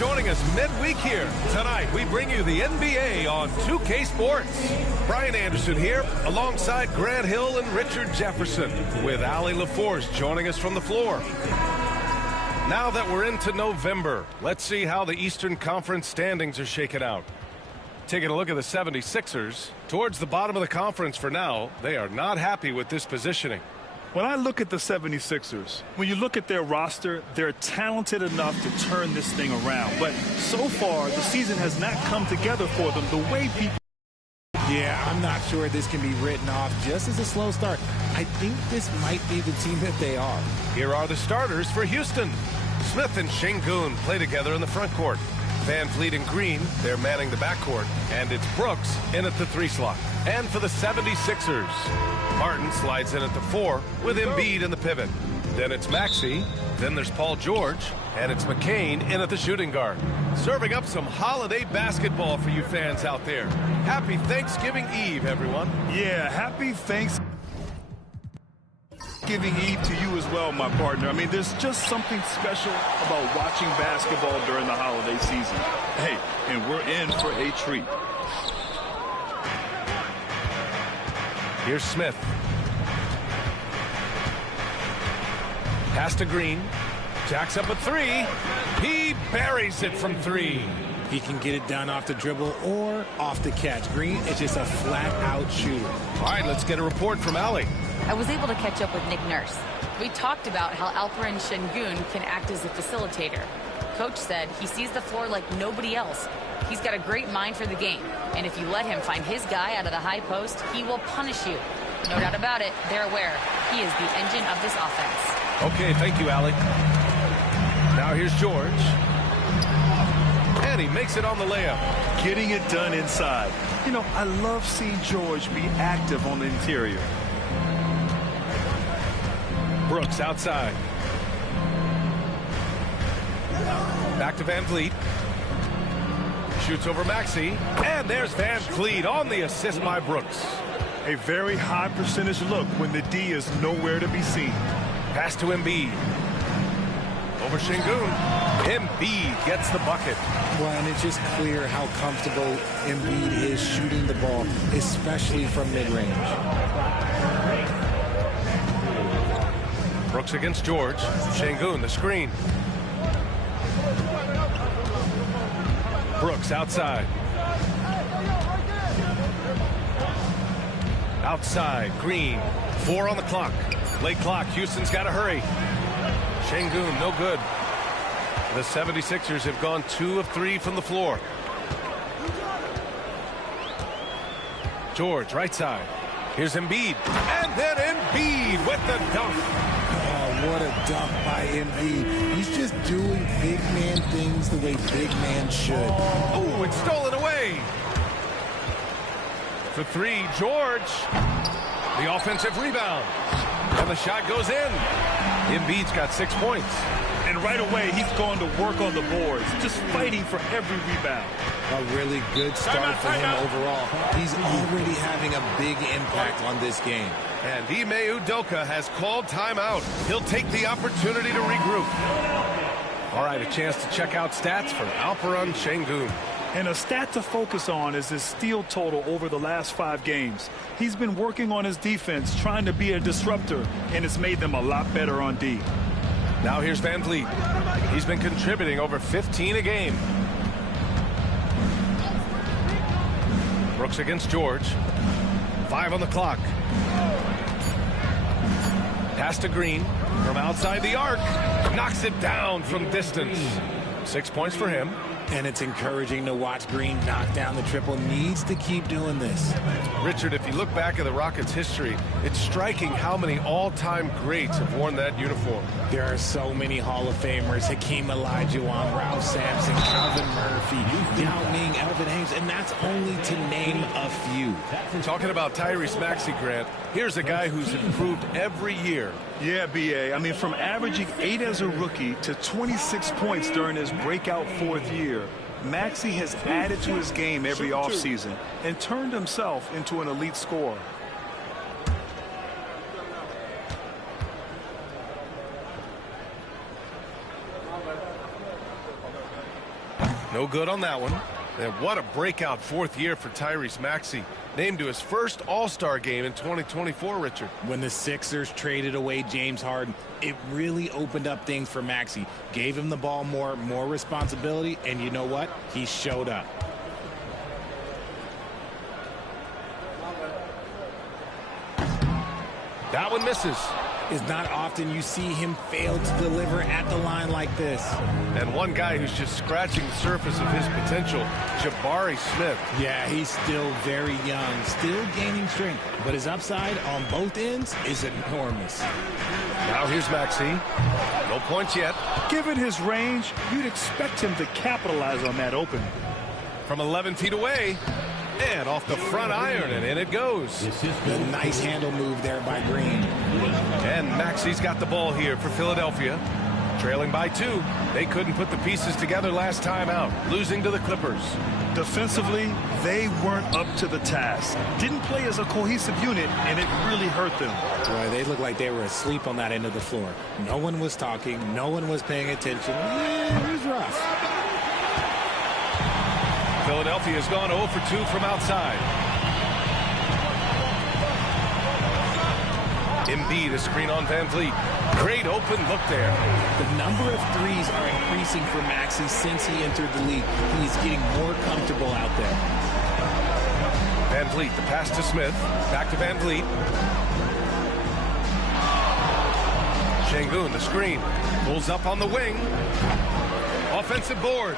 joining us midweek here. Tonight, we bring you the NBA on 2K Sports. Brian Anderson here, alongside Grant Hill and Richard Jefferson, with Allie LaForce joining us from the floor. Now that we're into November, let's see how the Eastern Conference standings are shaken out. Taking a look at the 76ers, towards the bottom of the conference for now, they are not happy with this positioning. When I look at the 76ers, when you look at their roster, they're talented enough to turn this thing around. But so far, the season has not come together for them the way people... Yeah, I'm not sure this can be written off just as a slow start. I think this might be the team that they are. Here are the starters for Houston. Smith and Şengün play together in the front court. Van Vliet and Green, they're manning the backcourt. And it's Brooks in at the 3 slot. And for the 76ers, Martin slides in at the 4 with Embiid in the pivot. Then it's Maxey, then there's Paul George, and it's McCain in at the shooting guard. Serving up some holiday basketball for you fans out there. Happy Thanksgiving Eve, everyone. Yeah, happy Thanksgiving Eve to you as well, my partner. I mean, there's just something special about watching basketball during the holiday season. Hey, and we're in for a treat. Here's Smith. Pass to Green. Jacks up a 3. He buries it from 3. He can get it done off the dribble or off the catch. Green is just a flat-out shooter. All right, let's get a report from Allie. I was able to catch up with Nick Nurse. We talked about how Alperen Şengün can act as a facilitator. Coach said he sees the floor like nobody else. He's got a great mind for the game, and if you let him find his guy out of the high post, he will punish you. No doubt about it, they're aware. He is the engine of this offense. Okay, thank you, Allie. Now here's George. And he makes it on the layup. Getting it done inside. You know, I love seeing George be active on the interior. Brooks outside. Back to Van Vliet. Shoots over Maxey. And there's Van Vliet on the assist by Brooks. A very high percentage look when the D is nowhere to be seen. Pass to Embiid. Over Şengün. Embiid gets the bucket. Well, and it's just clear how comfortable Embiid is shooting the ball, especially from mid-range. Brooks against George. Şengün, the screen. Brooks outside. Outside, Green. 4 on the clock. Late clock, Houston's got to hurry. Şengün, no good. The 76ers have gone 2 of 3 from the floor. George, right side. Here's Embiid. And then Embiid with the dunk. Oh, what a dunk by Embiid. He's just doing big man things the way big man should. Oh, it's stolen away. For 3, George. The offensive rebound. And the shot goes in. Embiid's got 6 points. And right away, he's going to work on the boards, just fighting for every rebound. A really good start for him overall. He's already having a big impact on this game. And Ime Udoka has called timeout. He'll take the opportunity to regroup. All right, a chance to check out stats for Alperen Şengün. And a stat to focus on is his steal total over the last 5 games. He's been working on his defense, trying to be a disruptor, and it's made them a lot better on D. Now here's Van Vliet. He's been contributing over 15 a game. Brooks against George. 5 on the clock. Pass to Green from outside the arc. Knocks it down from distance. 6 points for him. And it's encouraging to watch Green knock down the triple. Needs to keep doing this. Richard, if you look back at the Rockets' history, it's striking how many all-time greats have worn that uniform. There are so many Hall of Famers. Hakeem Olajuwon, Ralph Sampson, Calvin Murphy, Yao Ming, Elvin Hayes, and that's only to name a few. Talking about Tyrese Maxey, Grant, here's a guy who's improved every year. Yeah, B.A. I mean, from averaging 8 as a rookie to 26 points during his breakout 4th year, Maxey has added to his game every offseason and turned himself into an elite scorer. No good on that one. And what a breakout fourth year for Tyrese Maxey. Named to his first All-Star game in 2024, Richard. When the Sixers traded away James Harden, it really opened up things for Maxey. Gave him the ball more responsibility, and you know what? He showed up. That one misses. It's not often you see him fail to deliver at the line like this. And one guy who's just scratching the surface of his potential, Jabari Smith. Yeah, he's still very young, still gaining strength, but his upside on both ends is enormous. Now here's Maxey. No points yet. Given his range, you'd expect him to capitalize on that opening. From 11 feet away. And off the front iron, and in it goes. The nice handle move there by Green. And Maxey's got the ball here for Philadelphia. Trailing by 2. They couldn't put the pieces together last time out, losing to the Clippers. Defensively, they weren't up to the task. Didn't play as a cohesive unit, and it really hurt them. Boy, they looked like they were asleep on that end of the floor. No one was talking. No one was paying attention. It was rough. Philadelphia's gone 0 for 2 from outside. Embiid, a screen on Van Vliet. Great open look there. The number of threes are increasing for Maxey since he entered the league. He's getting more comfortable out there. Van Vliet, the pass to Smith. Back to Van Vliet. Şengün, the screen. Pulls up on the wing. Offensive board.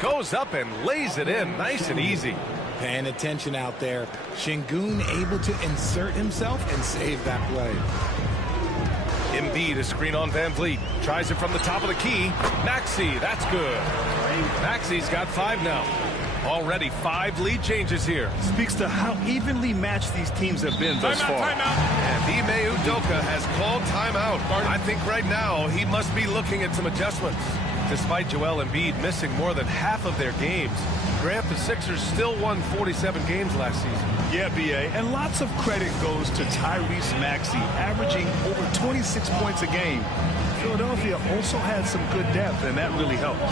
Goes up and lays it in nice and easy. Paying attention out there. Şengün able to insert himself and save that play. Embiid, a screen on Van Vliet. Tries it from the top of the key. Maxey, that's good. Maxey's got 5 now. Already 5 lead changes here. Speaks to how evenly matched these teams have been thus far. Timeout. And Ime Udoka has called timeout. I think right now he must be looking at some adjustments. Despite Joel Embiid missing more than half of their games, Grant, the Sixers still won 47 games last season. Yeah, B.A., and lots of credit goes to Tyrese Maxey, averaging over 26 points a game. Philadelphia also had some good depth, and that really helped.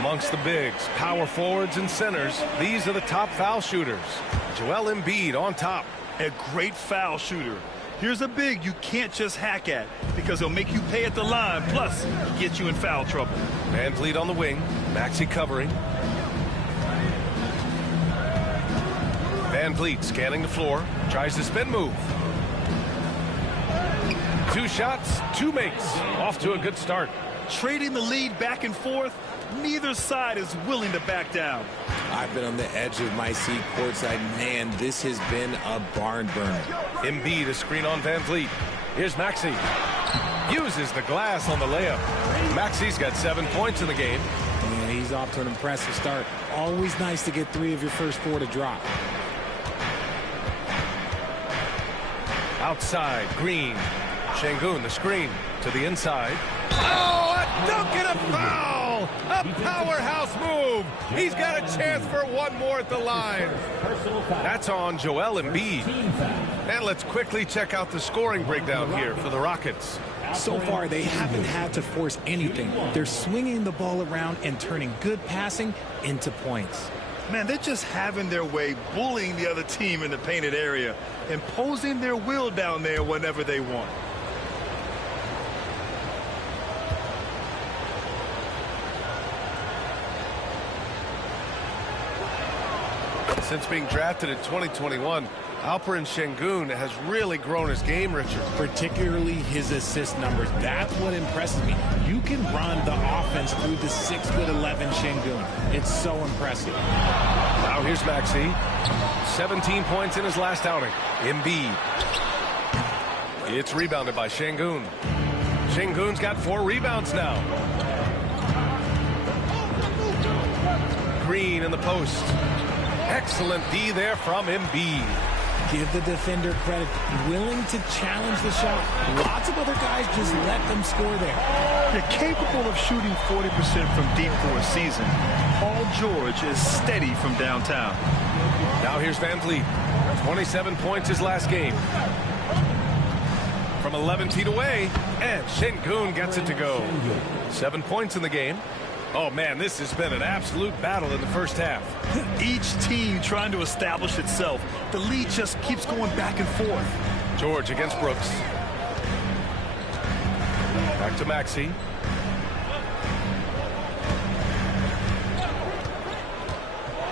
Amongst the bigs, power forwards, and centers, these are the top foul shooters. Joel Embiid on top. A great foul shooter. Here's a big you can't just hack at because he'll make you pay at the line. Plus, he gets you in foul trouble. Van Vliet on the wing. Maxey covering. Van Vliet scanning the floor. Tries the spin move. 2 shots, 2 makes. Off to a good start. Trading the lead back and forth. Neither side is willing to back down. I've been on the edge of my seat courtside. Man, this has been a barn burner. Embiid, a screen on Van Vliet. Here's Maxey. Uses the glass on the layup. Maxey's got 7 points in the game. Yeah, he's off to an impressive start. Always nice to get 3 of your first 4 to drop. Outside, Green. Şengün, the screen to the inside. Oh, a dunk and a foul! A powerhouse move. He's got a chance for 1 more at the line. That's on Joel Embiid. And let's quickly check out the scoring breakdown here for the Rockets. So far, they haven't had to force anything. They're swinging the ball around and turning good passing into points. Man, they're just having their way, bullying the other team in the painted area, imposing their will down there whenever they want. Since being drafted in 2021, Alperen Şengün has really grown his game, Richard. Particularly his assist numbers. That's what impresses me. You can run the offense through the 6'11" Şengün. It's so impressive. Now here's Maxey. 17 points in his last outing. Embiid. It's rebounded by Şengün. Şengün's got 4 rebounds now. Green in the post. Excellent D there from Embiid. Give the defender credit. Willing to challenge the shot. Lots of other guys just let them score there. They're capable of shooting 40% from deep for a season. Paul George is steady from downtown. Now here's Van Vliet. 27 points his last game. From 11 feet away, and Şengün gets it to go. 7 points in the game. Oh, man, this has been an absolute battle in the first half. Each team trying to establish itself. The lead just keeps going back and forth. George against Brooks. Back to Maxey.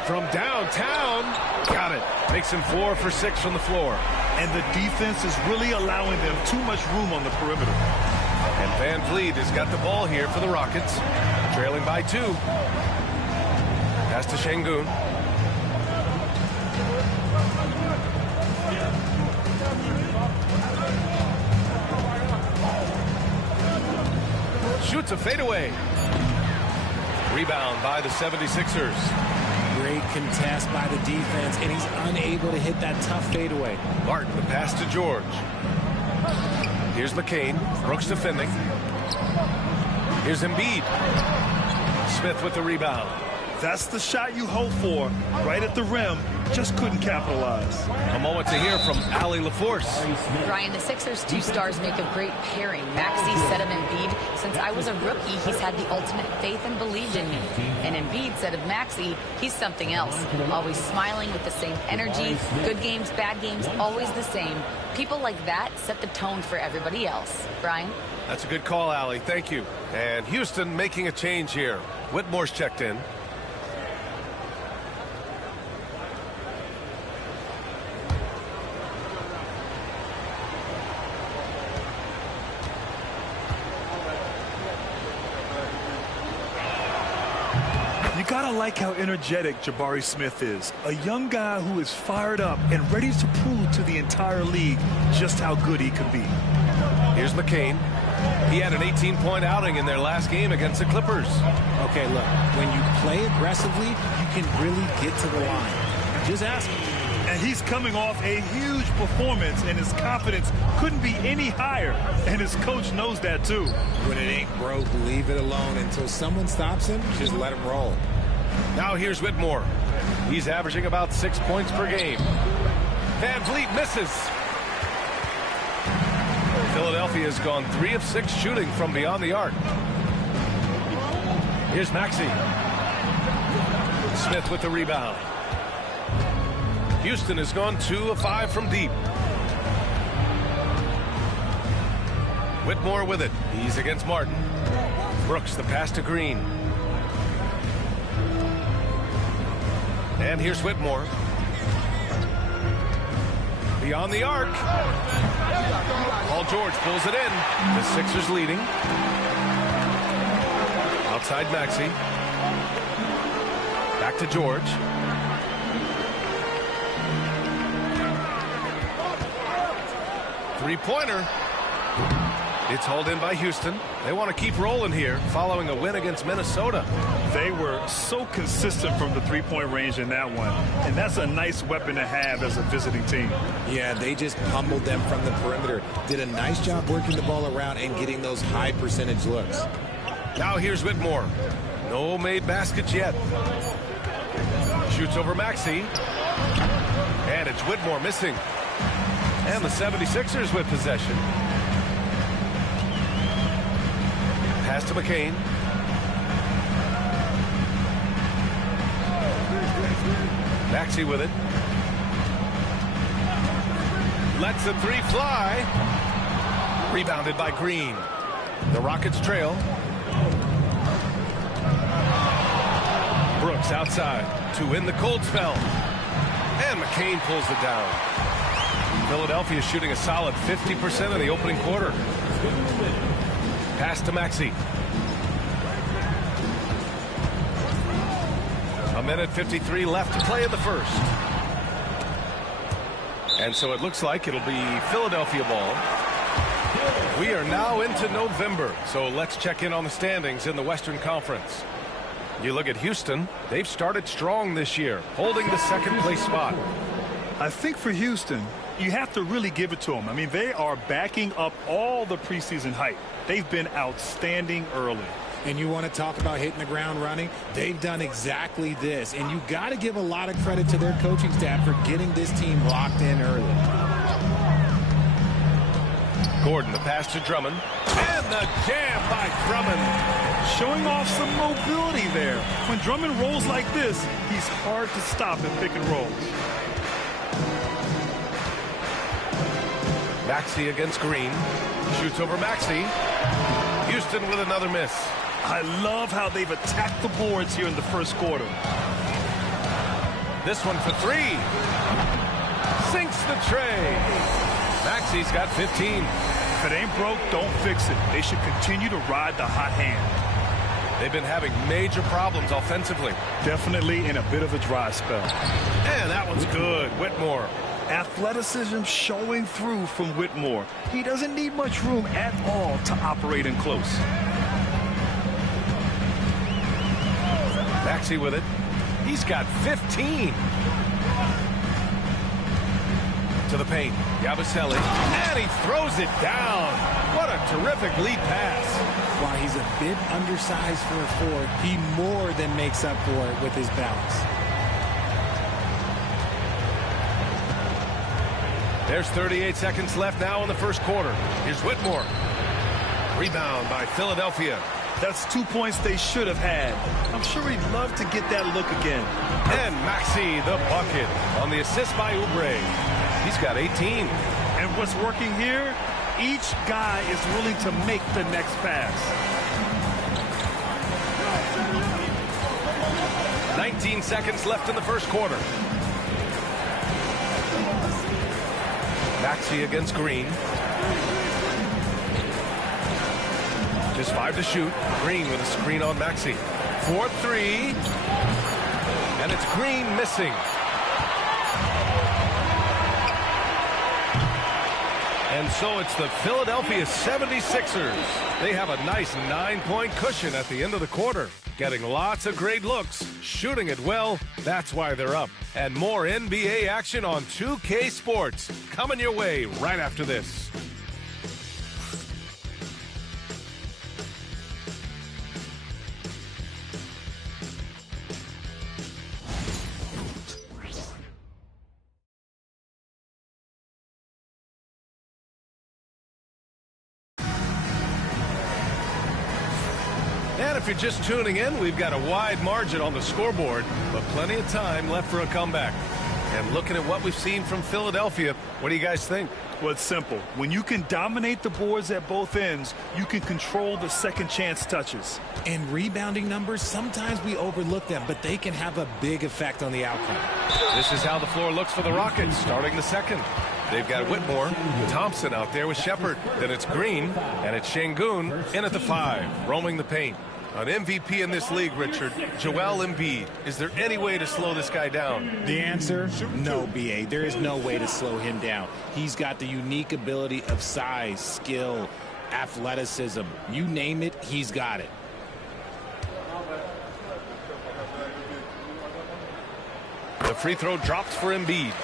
From downtown, got it. Makes him 4 for 6 from the floor. And the defense is really allowing them too much room on the perimeter. And Van Vliet has got the ball here for the Rockets. Trailing by 2. Pass to Şengün. Shoots a fadeaway. Rebound by the 76ers. Great contest by the defense, and he's unable to hit that tough fadeaway. Martin, the pass to George. Here's McCain. Brooks defending. Here's Embiid. Smith with the rebound. That's the shot you hope for. Right at the rim. Just couldn't capitalize. A moment to hear from Allie LaForce. Ryan, the Sixers' 2 stars make a great pairing. Maxey said of Embiid, since I was a rookie, he's had the ultimate faith and believed in me. And Embiid said of Maxey, he's something else. Always smiling with the same energy. Good games, bad games, always the same. People like that set the tone for everybody else. Brian? That's a good call, Allie. Thank you. And Houston making a change here. Whitmore's checked in. You gotta like how energetic Jabari Smith is. A young guy who is fired up and ready to prove to the entire league just how good he can be. Here's McCain. He had an 18-point outing in their last game against the Clippers. Okay, look, when you play aggressively, you can really get to the line. Just ask him. And he's coming off a huge performance, and his confidence couldn't be any higher. And his coach knows that, too. When it ain't broke, leave it alone. Until someone stops him, just let him roll. Now here's Whitmore. He's averaging about 6 points per game. Van Vliet misses. Philadelphia has gone 3 of 6 shooting from beyond the arc. Here's Maxey. Smith with the rebound. Houston has gone 2 of 5 from deep. Whitmore with it. He's against Martin. Brooks, the pass to Green. And here's Whitmore. Beyond the arc. Paul George pulls it in. The Sixers leading. Outside Maxey. Back to George. Three-pointer. It's hauled in by Houston. They want to keep rolling here following a win against Minnesota. They were so consistent from the three-point range in that one. And that's a nice weapon to have as a visiting team. Yeah, they just pummeled them from the perimeter. Did a nice job working the ball around and getting those high percentage looks. Now here's Whitmore. No made baskets yet. Shoots over Maxey. And it's Whitmore missing. And the 76ers with possession. Pass to McCain. Maxey with it. Lets the 3 fly. Rebounded by Green. The Rockets trail. Brooks outside to win the cold spell. And McCain pulls it down. Philadelphia shooting a solid 50% in the opening quarter. Pass to Maxey. A minute 53 left to play in the first. And so it looks like it'll be Philadelphia ball. We are now into November, so let's check in on the standings in the Western Conference. You look at Houston, they've started strong this year, holding the second place spot. I think for Houston, you have to really give it to them. I mean, they are backing up all the preseason hype. They've been outstanding early. And you want to talk about hitting the ground running? They've done exactly this. And you got to give a lot of credit to their coaching staff for getting this team locked in early. Gordon, the pass to Drummond. And the jam by Drummond. Showing off some mobility there. When Drummond rolls like this, he's hard to stop in pick and rolls. Maxey against Green. Shoots over Maxey. Houston with another miss. I love how they've attacked the boards here in the first quarter. This one for three. Sinks the tray. Maxey's got 15. If it ain't broke, don't fix it. They should continue to ride the hot hand. They've been having major problems offensively. Definitely in a bit of a dry spell. And that one's good. Whitmore. Athleticism showing through from Whitmore. He doesn't need much room at all to operate in close. Maxey with it. He's got 15. To the paint. Yabusele. And he throws it down. What a terrific lead pass. While he's a bit undersized for a forward, he more than makes up for it with his balance. There's 38 seconds left now in the first quarter. Here's Whitmore. Rebound by Philadelphia. That's 2 points they should have had. I'm sure he'd love to get that look again. And Maxey, the bucket, on the assist by Oubre. He's got 18. And what's working here? Each guy is willing to make the next pass. 19 seconds left in the first quarter. Maxey against Green. Just 5 to shoot. Green with a screen on Maxey. 4-3. And it's Green missing. And so it's the Philadelphia 76ers. They have a nice 9-point cushion at the end of the quarter. Getting lots of great looks, shooting it well. That's why they're up. And more NBA action on 2K Sports. Coming your way right after this. And if you're just tuning in, we've got a wide margin on the scoreboard, but plenty of time left for a comeback. And looking at what we've seen from Philadelphia, what do you guys think? Well, it's simple. When you can dominate the boards at both ends, you can control the second chance touches. And rebounding numbers, sometimes we overlook them, but they can have a big effect on the outcome. This is how the floor looks for the Rockets, starting the second. They've got Whitmore, Thompson out there with Shepard. Then it's Green, and it's Şengün in at the 5, roaming the paint. An MVP in this league, Richard, Joel Embiid. Is there any way to slow this guy down? The answer, no, B.A. There is no way to slow him down. He's got the unique ability of size, skill, athleticism. You name it, he's got it. The free throw drops for Embiid.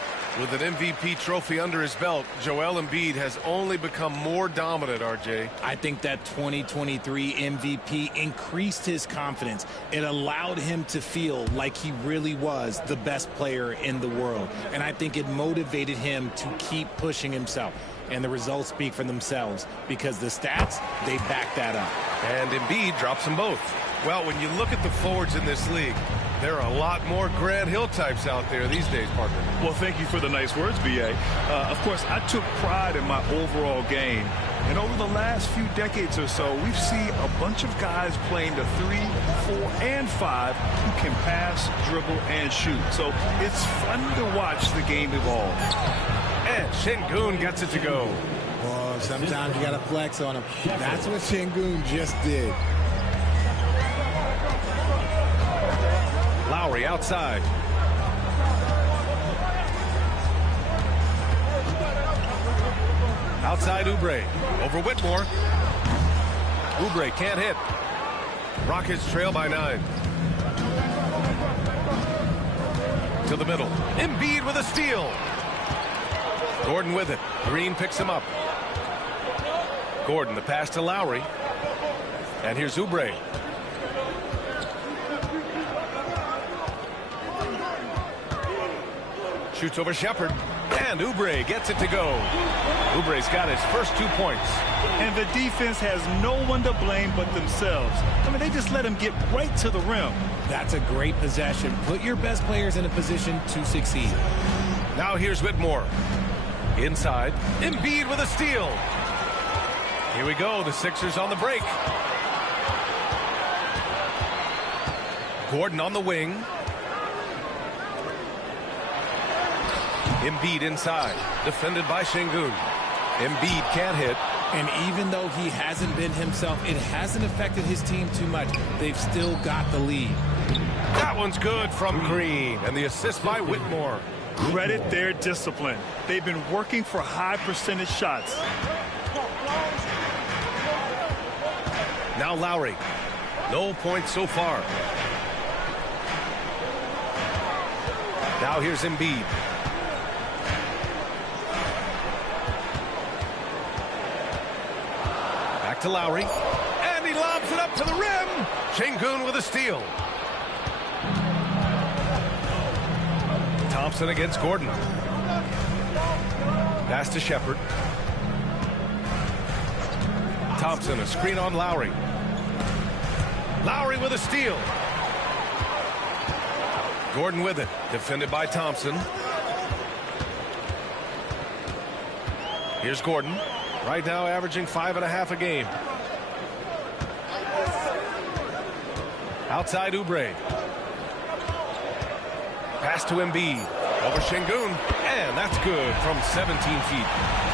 With an MVP trophy under his belt, Joel Embiid has only become more dominant, RJ. I think that 2023 MVP increased his confidence. It allowed him to feel like he really was the best player in the world. And I think it motivated him to keep pushing himself. And the results speak for themselves because the stats, they back that up. And Embiid drops them both. Well, when you look at the forwards in this league, there are a lot more Grant Hill types out there these days, partner. Well, thank you for the nice words, B.A. Of course, I took pride in my overall game, And over the last few decades or so, we've seen a bunch of guys playing the 3, 4, and 5 who can pass, dribble, and shoot. So it's fun to watch the game evolve. And Şengün gets it to go. Oh, sometimes you got to flex on him. That's what Şengün just did. Lowry outside. Outside Oubre. Over Whitmore. Oubre can't hit. Rockets trail by 9. To the middle. Embiid with a steal. Gordon with it. Green picks him up. Gordon, the pass to Lowry. And here's Oubre. Shoots over Shepherd. And Oubre gets it to go. Oubre's got his first 2 points. And the defense has no one to blame but themselves. I mean, they just let him get right to the rim. That's a great possession. Put your best players in a position to succeed. Now here's Whitmore. Inside. Embiid with a steal. Here we go. The Sixers on the break. Gordon on the wing. Embiid inside. Defended by Şengün. Embiid can't hit. And even though he hasn't been himself, it hasn't affected his team too much. They've still got the lead. That one's good from Green. And the assist by Whitmore. Credit their discipline. They've been working for high percentage shots. Now Lowry. No points so far. Now here's Embiid. Back to Lowry. And he lobs it up to the rim. Şengün with a steal. Thompson against Gordon. Pass to Shepherd. Thompson, a screen on Lowry. Lowry with a steal. Gordon with it. Defended by Thompson. Here's Gordon. Right now averaging 5.5 a game. Outside Oubre. Pass to Embiid. Over Şengün. And that's good from 17 feet.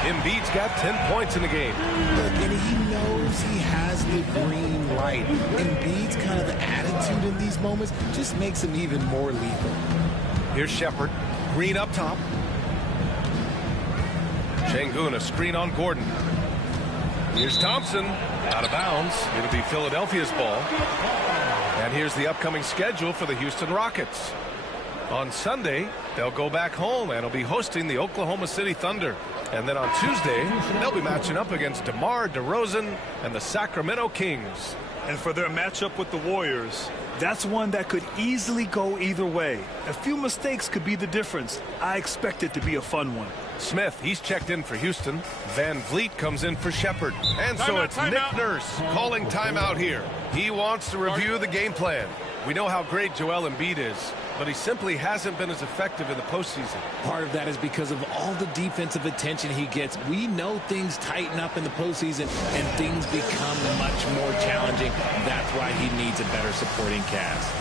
Embiid's got 10 points in the game. Look, and he knows he has the green light. Embiid's kind of the attitude in these moments just makes him even more lethal. Here's Shepherd. Green up top. Şengün, a screen on Gordon. Here's Thompson. Out of bounds. It'll be Philadelphia's ball. And here's the upcoming schedule for the Houston Rockets. On Sunday, they'll go back home and will be hosting the Oklahoma City Thunder. And then on Tuesday, they'll be matching up against DeMar DeRozan and the Sacramento Kings. And for their matchup with the Warriors, that's one that could easily go either way. A few mistakes could be the difference. I expect it to be a fun one. Smith, he's checked in for Houston. Van Vliet comes in for Shepherd. And so it's Nick Nurse calling timeout here. He wants to review the game plan. We know how great Joel Embiid is, but he simply hasn't been as effective in the postseason. Part of that is because of all the defensive attention he gets. We know things tighten up in the postseason and things become much more challenging. That's why he needs a better supporting cast.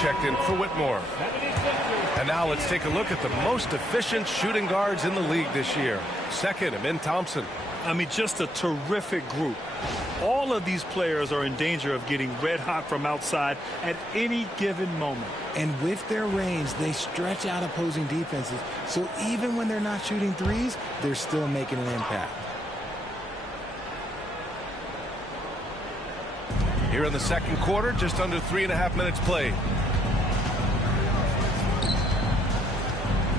Checked in for Whitmore. And now let's take a look at the most efficient shooting guards in the league this year. Second, Amin Thompson. I mean, just a terrific group. All of these players are in danger of getting red hot from outside at any given moment. And with their range, they stretch out opposing defenses. So even when they're not shooting threes, they're still making an impact. Here in the second quarter, just under 3.5 minutes played.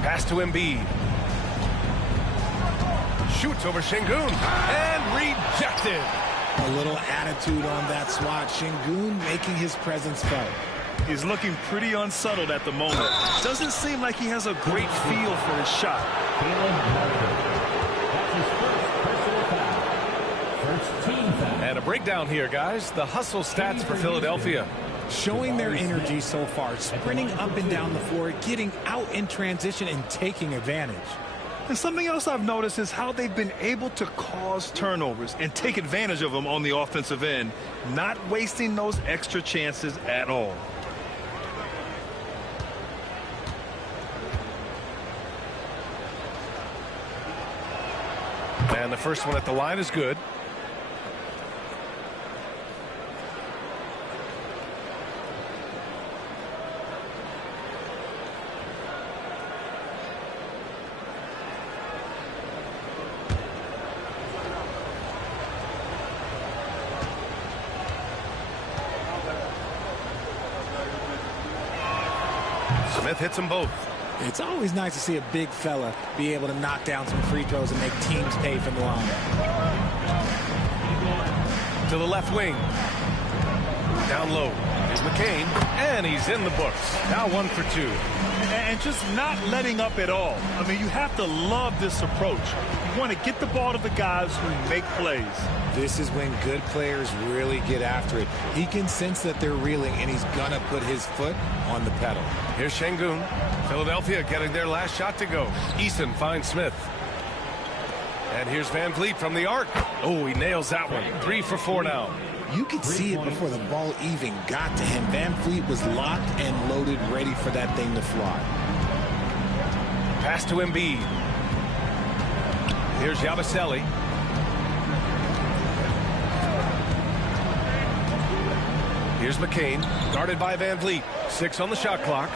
Pass to Embiid. Shoots over Şengün and rejected. A little attitude on that swat. Şengün making his presence felt. He's looking pretty unsettled at the moment. Doesn't seem like he has a great feel for his shot. And a breakdown here, guys. The hustle stats for Philadelphia. Showing their energy so far, sprinting up and down the floor, getting out in transition and taking advantage. And something else I've noticed is how they've been able to cause turnovers and take advantage of them on the offensive end, not wasting those extra chances at all. And the first one at the line is good. Smith hits them both. It's always nice to see a big fella be able to knock down some free throws and make teams pay from the line. To the left wing. Down low. Here's McCain, and he's in the books. Now 1 for 2. And just not letting up at all. I mean, you have to love this approach. You want to get the ball to the guys who make plays. This is when good players really get after it. He can sense that they're reeling, and he's going to put his foot on the pedal. Here's Şengün. Philadelphia getting their last shot to go. Eason finds Smith. And here's Van Vliet from the arc. Oh, he nails that one. 3 for 4 now. You could see it before the ball even got to him. Van Vliet was locked and loaded, ready for that thing to fly. Pass to Embiid. Here's Yabusele. Here's McCain, guarded by Van Vliet. 6 on the shot clock.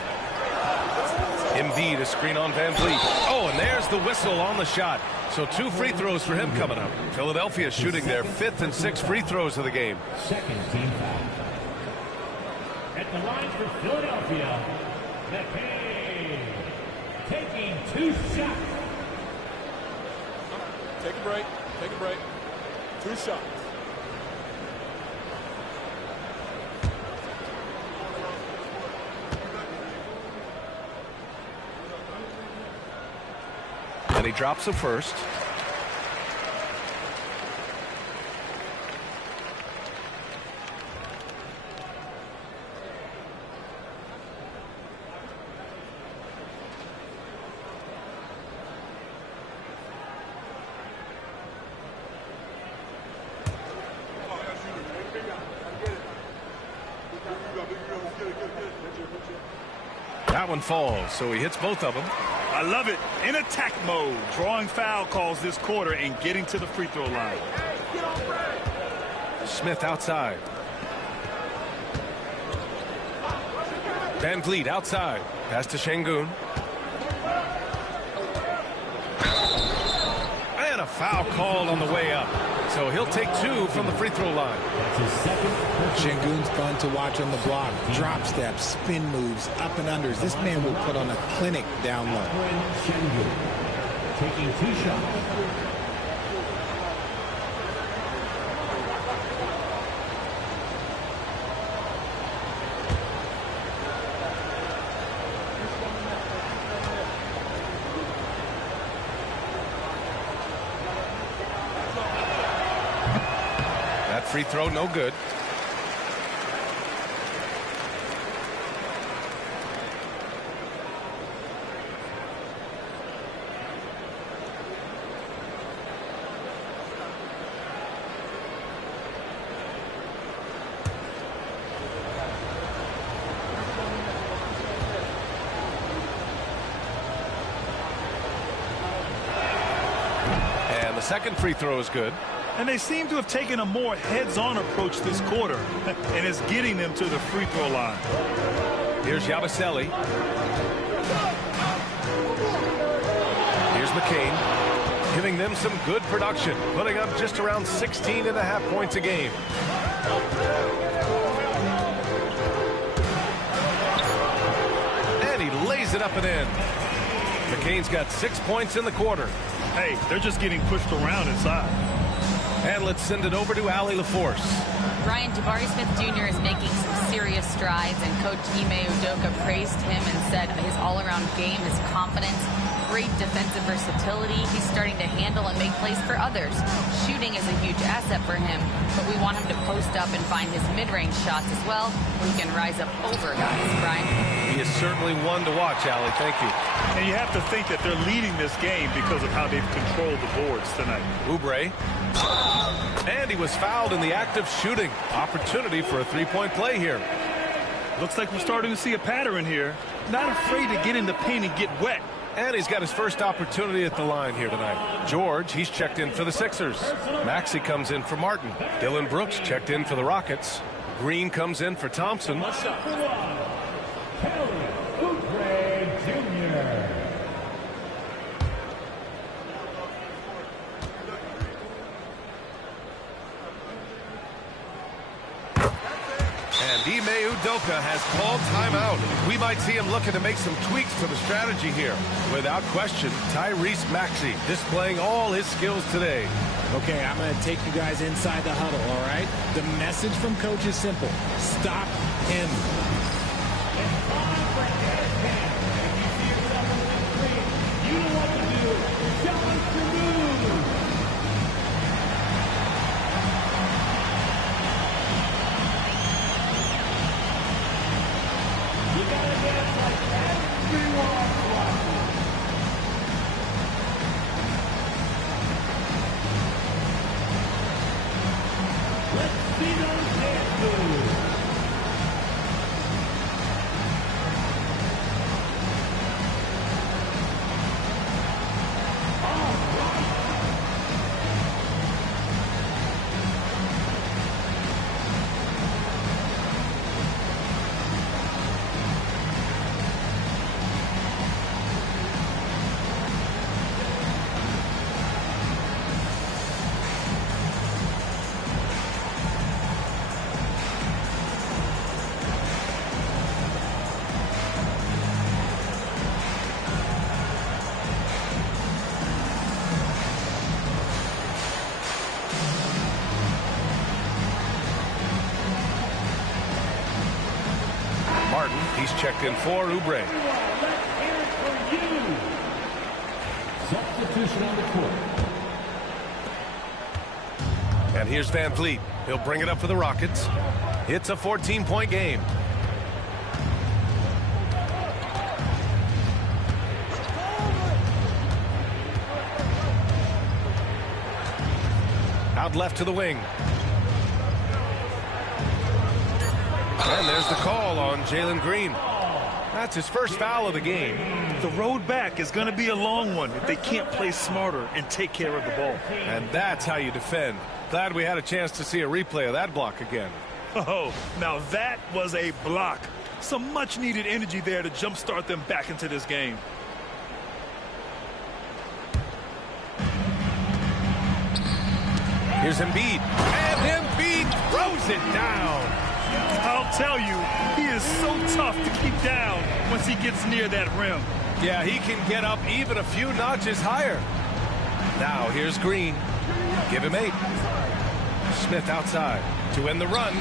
Embiid, a screen on Van Vliet. Oh, and there's the whistle on the shot. So 2 free throws for him coming up. Philadelphia shooting their 5th and 6th free throws of the game. Second team foul. At the line for Philadelphia, McCain taking 2 shots. Take a break. Take a break. 2 shots. And he drops the first. That one falls, so he hits both of them. I love it. In attack mode, drawing foul calls this quarter and getting to the free throw line. Smith outside. Van Vliet outside. Pass to Şengün. And a foul called on the way up. So he'll take 2 from the free throw line. That's his second. Şengün's fun to watch on the block. Drop steps, spin moves, up and unders. This man will put on a clinic down low. Şengün taking 2 shots. Free throw, no good. And the second free throw is good. And they seem to have taken a more heads-on approach this quarter, and it's getting them to the free throw line. Here's Yabusele. Here's McCain, giving them some good production, putting up just around 16.5 points a game. it up and in. McCain's got 6 points in the quarter. Hey, they're just getting pushed around inside. And let's send it over to Allie LaForce. Brian, Jabari Smith Jr. is making some serious strides, and Coach Ime Udoka praised him and said his all-around game, his confidence, great defensive versatility. He's starting to handle and make plays for others. Shooting is a huge asset for him, but we want him to post up and find his mid-range shots as well, where he can rise up over guys. Brian? He is certainly one to watch, Allie. Thank you. And you have to think that they're leading this game because of how they've controlled the boards tonight. Oubre. And he was fouled in the act of shooting. Opportunity for a three-point play here. Looks like we're starting to see a pattern here. Not afraid to get in the paint and get wet. And he's got his first opportunity at the line here tonight. George, he's checked in for the Sixers. Maxey comes in for Martin. Dylan Brooks checked in for the Rockets. Green comes in for Thompson. And Ime Udoka has called timeout. We might see him looking to make some tweaks to the strategy here. Without question, Tyrese Maxey displaying all his skills today. Okay, I'm going to take you guys inside the huddle, all right? The message from Coach is simple. Stop him. It's time for dead man. If you see yourself on the screen, you know what to do. Challenge to move. You gotta dance like everyone watching. Let's see those hands move. Martin, he's checked in for Oubre. Let's hear it for you. Substitution on the court. And here's Van Vliet. He'll bring it up for the Rockets. It's a 14-point game. Out left to the wing. And there's the call on Jalen Green. That's his first foul of the game. The road back is going to be a long one if they can't play smarter and take care of the ball. And that's how you defend. Glad we had a chance to see a replay of that block again. Oh, now that was a block. Some much-needed energy there to jumpstart them back into this game. Here's Embiid. And Embiid throws it down. I'll tell you, he is so tough to keep down once he gets near that rim. Yeah, he can get up even a few notches higher. Now here's Green. Give him 8. Smith outside to end the run.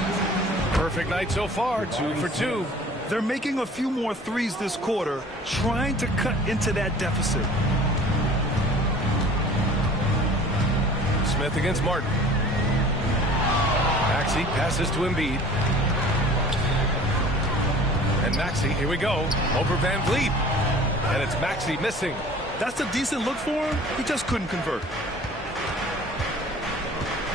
Perfect night so far, 2 for 2. They're making a few more threes this quarter, trying to cut into that deficit. Smith against Martin. Maxey passes to Embiid. And Maxey, here we go, over Van Vliet. And it's Maxey missing. That's a decent look for him. He just couldn't convert.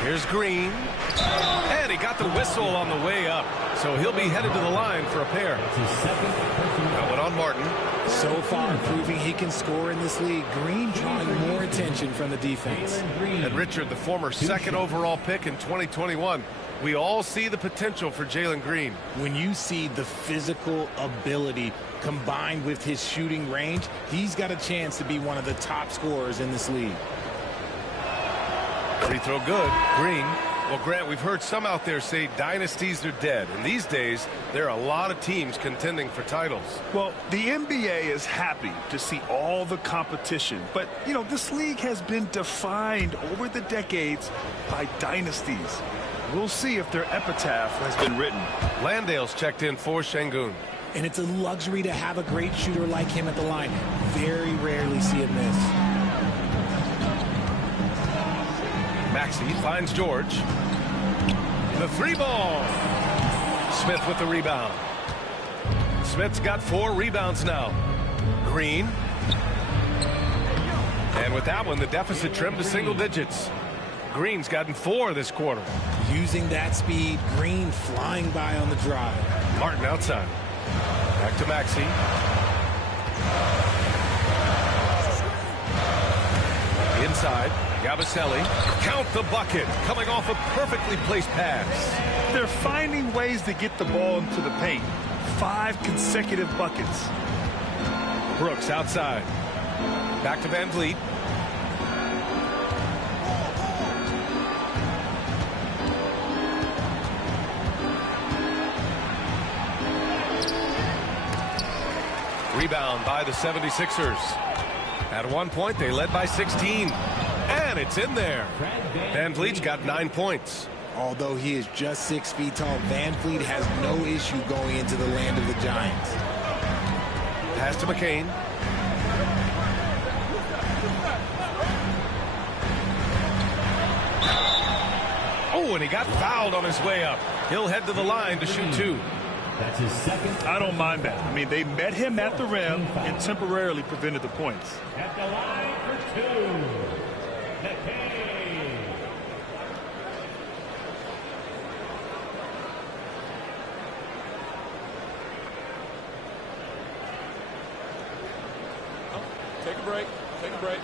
Here's Green. And he got the whistle on the way up. So he'll be headed to the line for a pair. That one on Martin. So far, proving he can score in this league. Green drawing more attention from the defense. And Richard, the former second overall pick in 2021. We all see the potential for Jalen Green. When you see the physical ability combined with his shooting range, he's got a chance to be one of the top scorers in this league. Free throw good. Green. Well, Grant, we've heard some out there say dynasties are dead. And these days, there are a lot of teams contending for titles. Well, the NBA is happy to see all the competition. But, you know, this league has been defined over the decades by dynasties. We'll see if their epitaph has been written. Landale's checked in for Şengün. And it's a luxury to have a great shooter like him at the line. Very rarely see him miss. Maxey finds George. The three ball. Smith with the rebound. Smith's got 4 rebounds now. Green. And with that one, the deficit trimmed to single digits. Green's gotten 4 this quarter. Using that speed, Green flying by on the drive. Martin outside. Back to Maxey. Inside. Gabaselli. Count the bucket. Coming off a perfectly placed pass. They're finding ways to get the ball into the paint. 5 consecutive buckets. Brooks outside. Back to Van Vliet. Rebound by the 76ers. At one point, they led by 16. And it's in there. Van Vliet's got 9 points. Although he is just 6 feet tall, Van Vliet has no issue going into the land of the Giants. Pass to McCain. Oh, and he got fouled on his way up. He'll head to the line to shoot 2. That's his second. I don't mind that. I mean, they met him at the rim and temporarily prevented the points. At the line for 2. McCain. Take a break. Take a break.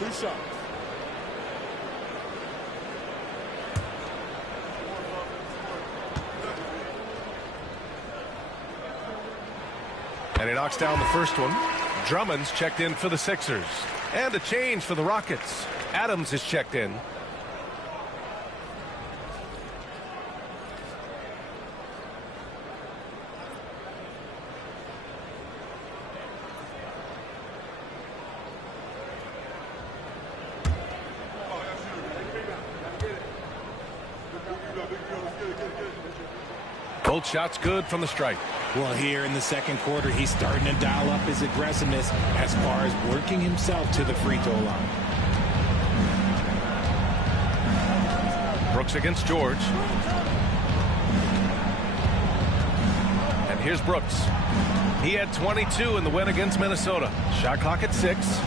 2 shots. And he knocks down the first one. Drummond's checked in for the Sixers. And a change for the Rockets. Adams is checked in. Both shots good from the stripe. Well, here in the second quarter, he's starting to dial up his aggressiveness as far as working himself to the free throw line. Brooks against George. And here's Brooks. He had 22 in the win against Minnesota. Shot clock at 6.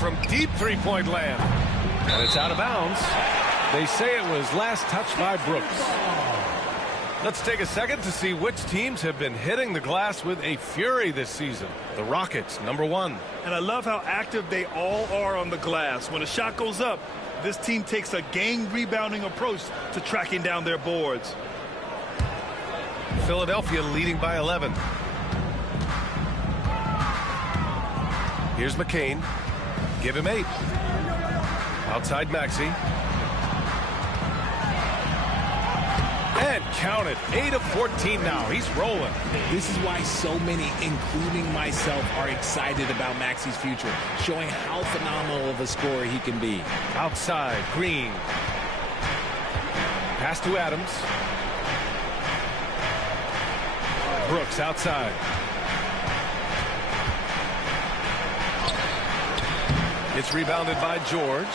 From deep three-point land. And it's out of bounds. They say it was last touched by Brooks. Let's take a second to see which teams have been hitting the glass with a fury this season. The Rockets, number 1. And I love how active they all are on the glass. When a shot goes up, this team takes a gang rebounding approach to tracking down their boards. Philadelphia leading by 11. Here's McCain. Give him 8. Outside Maxey. And count it. 8 of 14 now. He's rolling. This is why so many, including myself, are excited about Maxey's future, showing how phenomenal of a scorer he can be. Outside, Green. Pass to Adams. Brooks outside. It's rebounded by George.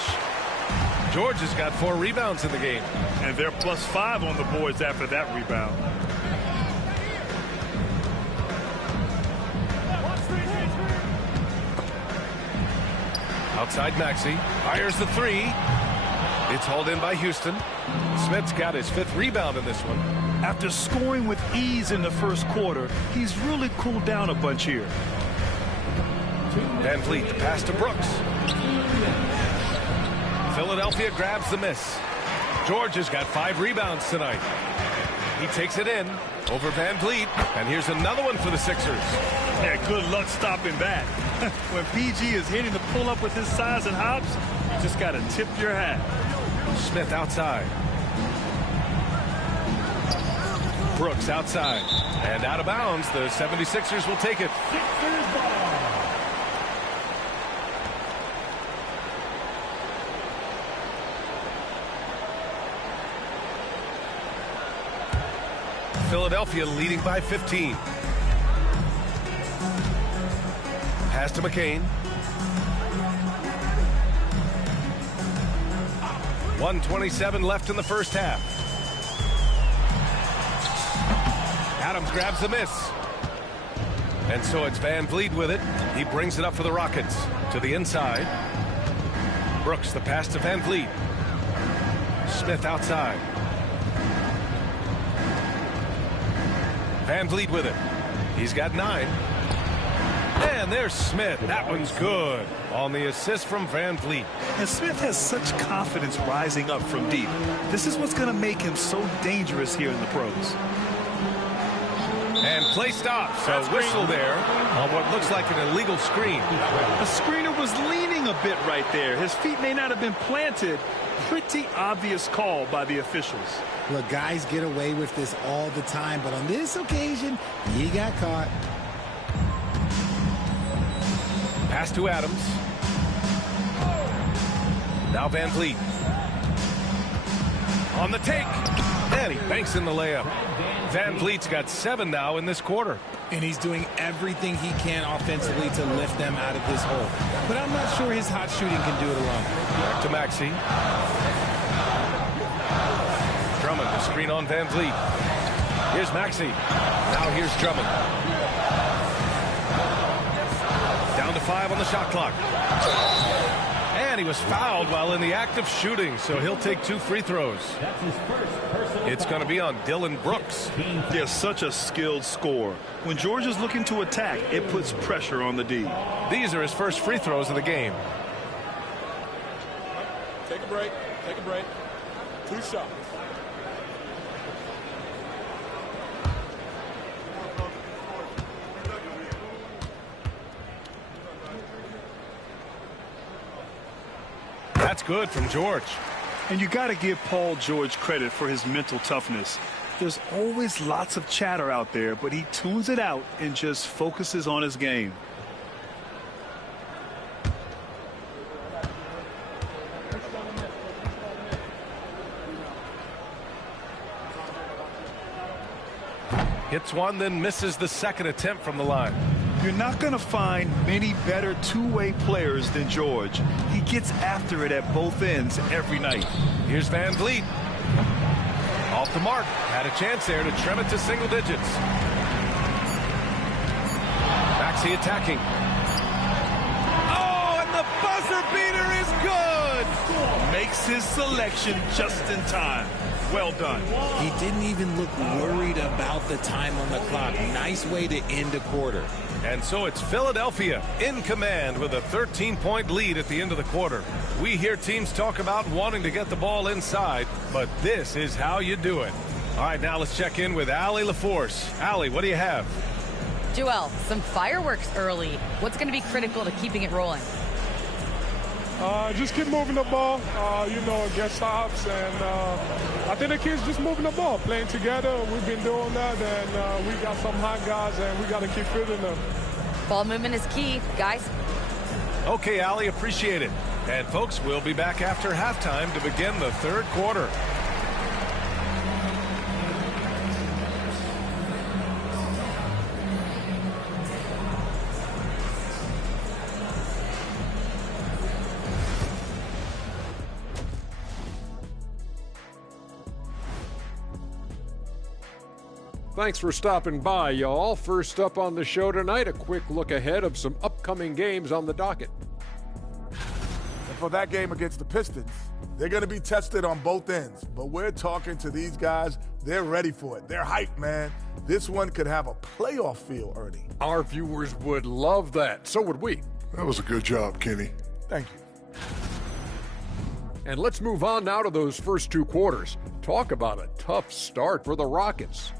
George has got 4 rebounds in the game. And they're +5 on the boards after that rebound. Outside Maxey. Fires the 3. It's hauled in by Houston. Smith's got his 5th rebound in this one. After scoring with ease in the first quarter, he's really cooled down a bunch here. Van Vliet, the pass to Brooks. Philadelphia grabs the miss. George has got 5 rebounds tonight. He takes it in over Van Vliet. And here's another one for the Sixers. Yeah, good luck stopping that. When PG is hitting the pull-up with his size and hops, Just got to tip your hat. Smith outside. Brooks outside. And out of bounds. The 76ers will take it. Sixers ball. Philadelphia leading by 15. Pass to McCain. 1:27 left in the first half. Adams grabs the miss. And so it's Van Vliet with it. He brings it up for the Rockets. To the inside. Brooks, the pass to Van Vliet. Smith outside. Van Vliet with it. He's got 9. And there's Smith. That one's good on the assist from Van Vliet. And Smith has such confidence rising up from deep. This is what's going to make him so dangerous here in the pros. And play stops. A whistle there on what looks like an illegal screen. The screener was leaning a bit right there. His feet may not have been planted. Pretty obvious call by the officials. Look, guys get away with this all the time, but on this occasion, he got caught. Pass to Adams. Now Van Vliet. On the take. And he banks in the layup. Van Vliet's got 7 now in this quarter. And he's doing everything he can offensively to lift them out of this hole. But I'm not sure his hot shooting can do it alone. Back to Maxey. Drummond, the screen on Van Vliet. Here's Maxey. Now here's Drummond. Down to 5 on the shot clock. And he was fouled while in the act of shooting, so he'll take 2 free throws. That's his first personal. It's going to be on Dillon Brooks. They're such a skilled scorer. When Georgia's looking to attack, it puts pressure on the D. These are his first free throws of the game. Take a break. Take a break. 2 shots. That's good from George. And you got to give Paul George credit for his mental toughness. There's always lots of chatter out there, but he tunes it out and just focuses on his game. Hits one, then misses the second attempt from the line. You're not going to find many better two-way players than George. He gets after it at both ends every night. Here's Van Vliet. Off the mark. Had a chance there to trim it to single digits. Maxey attacking. Oh, and the buzzer beater is good. Makes his selection just in time. Well done. He didn't even look worried about the time on the clock. Nice way to end a quarter. And so it's Philadelphia in command with a 13-point lead at the end of the quarter. We hear teams talk about wanting to get the ball inside, but this is how you do it. All right, now let's check in with Allie LaForce. Allie, what do you have? Joel, some fireworks early. What's going to be critical to keeping it rolling? Just keep moving the ball, get stops, and I think the kids just moving the ball, playing together. We've been doing that, and we got some hot guys, and we got to keep fitting them. Ball movement is key, guys. Okay, Allie, appreciate it. And folks, we'll be back after halftime to begin the third quarter. Thanks for stopping by, y'all. First up on the show tonight, a quick look ahead of some upcoming games on the docket. And for that game against the Pistons, they're going to be tested on both ends. But we're talking to these guys. They're ready for it. They're hyped, man. This one could have a playoff feel, Ernie. Our viewers would love that. So would we. That was a good job, Kenny. Thank you. And let's move on now to those first 2 quarters. Talk about a tough start for the Rockets.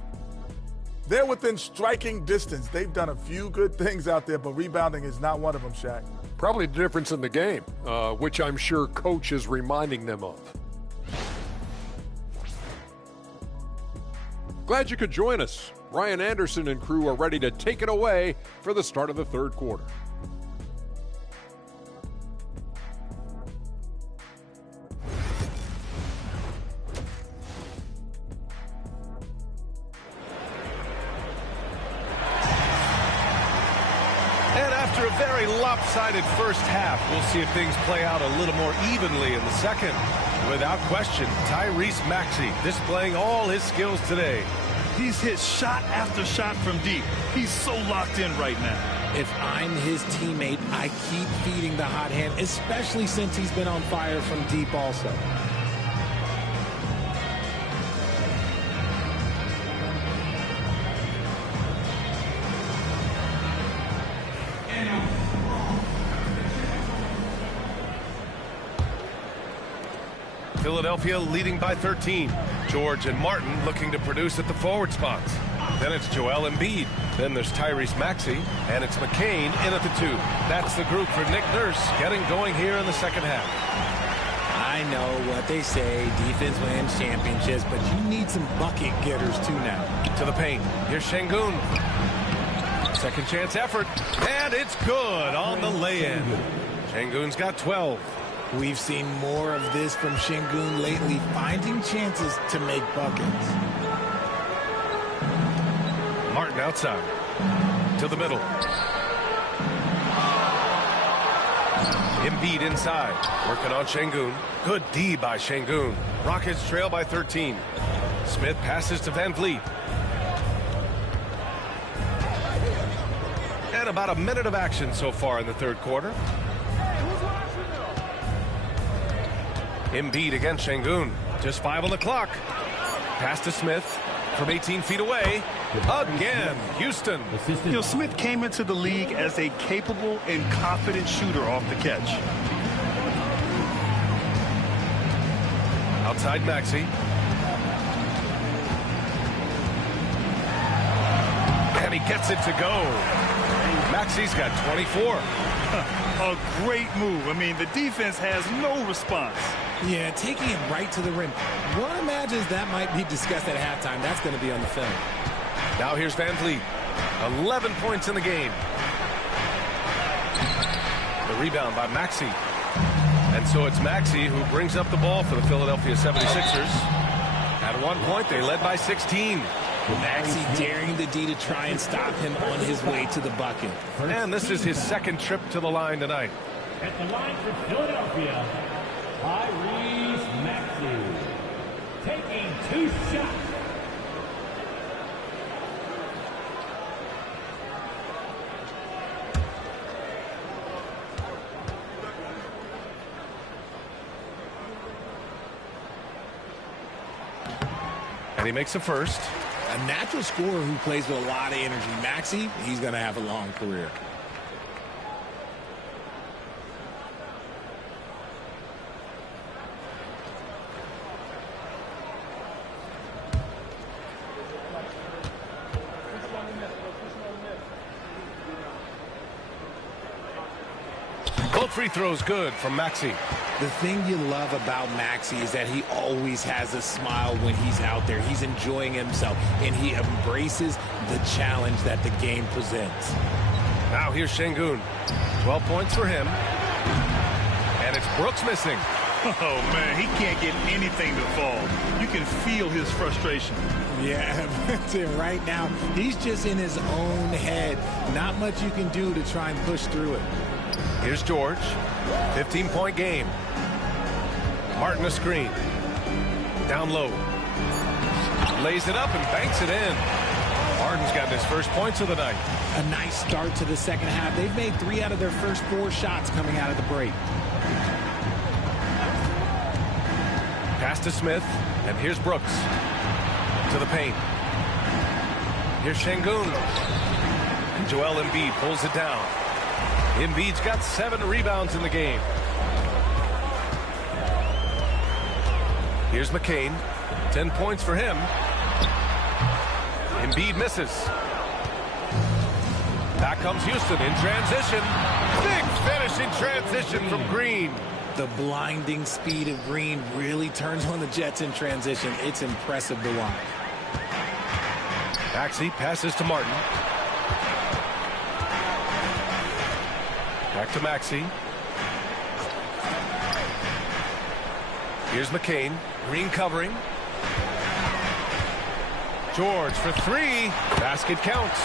They're within striking distance. They've done a few good things out there, but rebounding is not one of them, Shaq. Probably the difference in the game, which I'm sure Coach is reminding them of. Glad you could join us. Ryan Anderson and crew are ready to take it away for the start of the third quarter. And after a very lopsided first half, we'll see if things play out a little more evenly in the second. Without question, Tyrese Maxey displaying all his skills today. He's hit shot after shot from deep. He's so locked in right now. If I'm his teammate, I keep feeding the hot hand, especially since he's been on fire from deep also. Philadelphia leading by 13. George and Martin looking to produce at the forward spots. Then it's Joel Embiid. Then there's Tyrese Maxey. And it's McCain in at the 2. That's the group for Nick Nurse getting going here in the second half. I know what they say, defense wins championships, but you need some bucket getters too now. To the paint. Here's Şengün. Second chance effort. And it's good on the lay-in. Şengün's got 12. We've seen more of this from Şengün lately, finding chances to make buckets. Martin outside. To the middle. Embiid inside. Working on Şengün. Good D by Şengün. Rockets trail by 13. Smith passes to Van Vliet. And about a minute of action so far in the third quarter. Embiid against Şengün. Just 5 on the clock. Pass to Smith from 18 feet away. Again, Houston. You know, Smith came into the league as a capable and confident shooter off the catch. Outside Maxey. And he gets it to go. Maxey's got 24. A great move. I mean, the defense has no response. Yeah, taking it right to the rim. One imagines that might be discussed at halftime. That's going to be on the film. Now here's Van Vliet. 11 points in the game. The rebound by Maxey. And so it's Maxey who brings up the ball for the Philadelphia 76ers. At one point, they led by 16. Maxey daring the D to try and stop him on his way to the bucket. And this is his second trip to the line tonight. At the line for Philadelphia, Tyrese Maxey taking 2 shots. And he makes a first. A natural scorer who plays with a lot of energy. Maxey, he's going to have a long career. Both free throws good from Maxey. The thing you love about Maxey is that he always has a smile when he's out there. He's enjoying himself, and he embraces the challenge that the game presents. Now here's Şengün. 12 points for him. And it's Brooks missing. Oh, man, he can't get anything to fall. You can feel his frustration. Yeah, that's it. Right now, he's just in his own head. Not much you can do to try and push through it. Here's George. 15-point game. Martin a screen. Down low. Lays it up and banks it in. Martin's got his first points of the night. A nice start to the second half. They've made 3 out of their first 4 shots coming out of the break. Pass to Smith. And here's Brooks. To the paint. Here's Şengün. And Joel Embiid pulls it down. Embiid's got 7 rebounds in the game. Here's McCain. 10 points for him. Embiid misses. Back comes Houston in transition. Big finish in transition from Green. The blinding speed of Green really turns on the Jets in transition. It's impressive to watch. Maxey passes to Martin. Back to Maxey. Here's McCain. Green covering. George for three. Basket counts.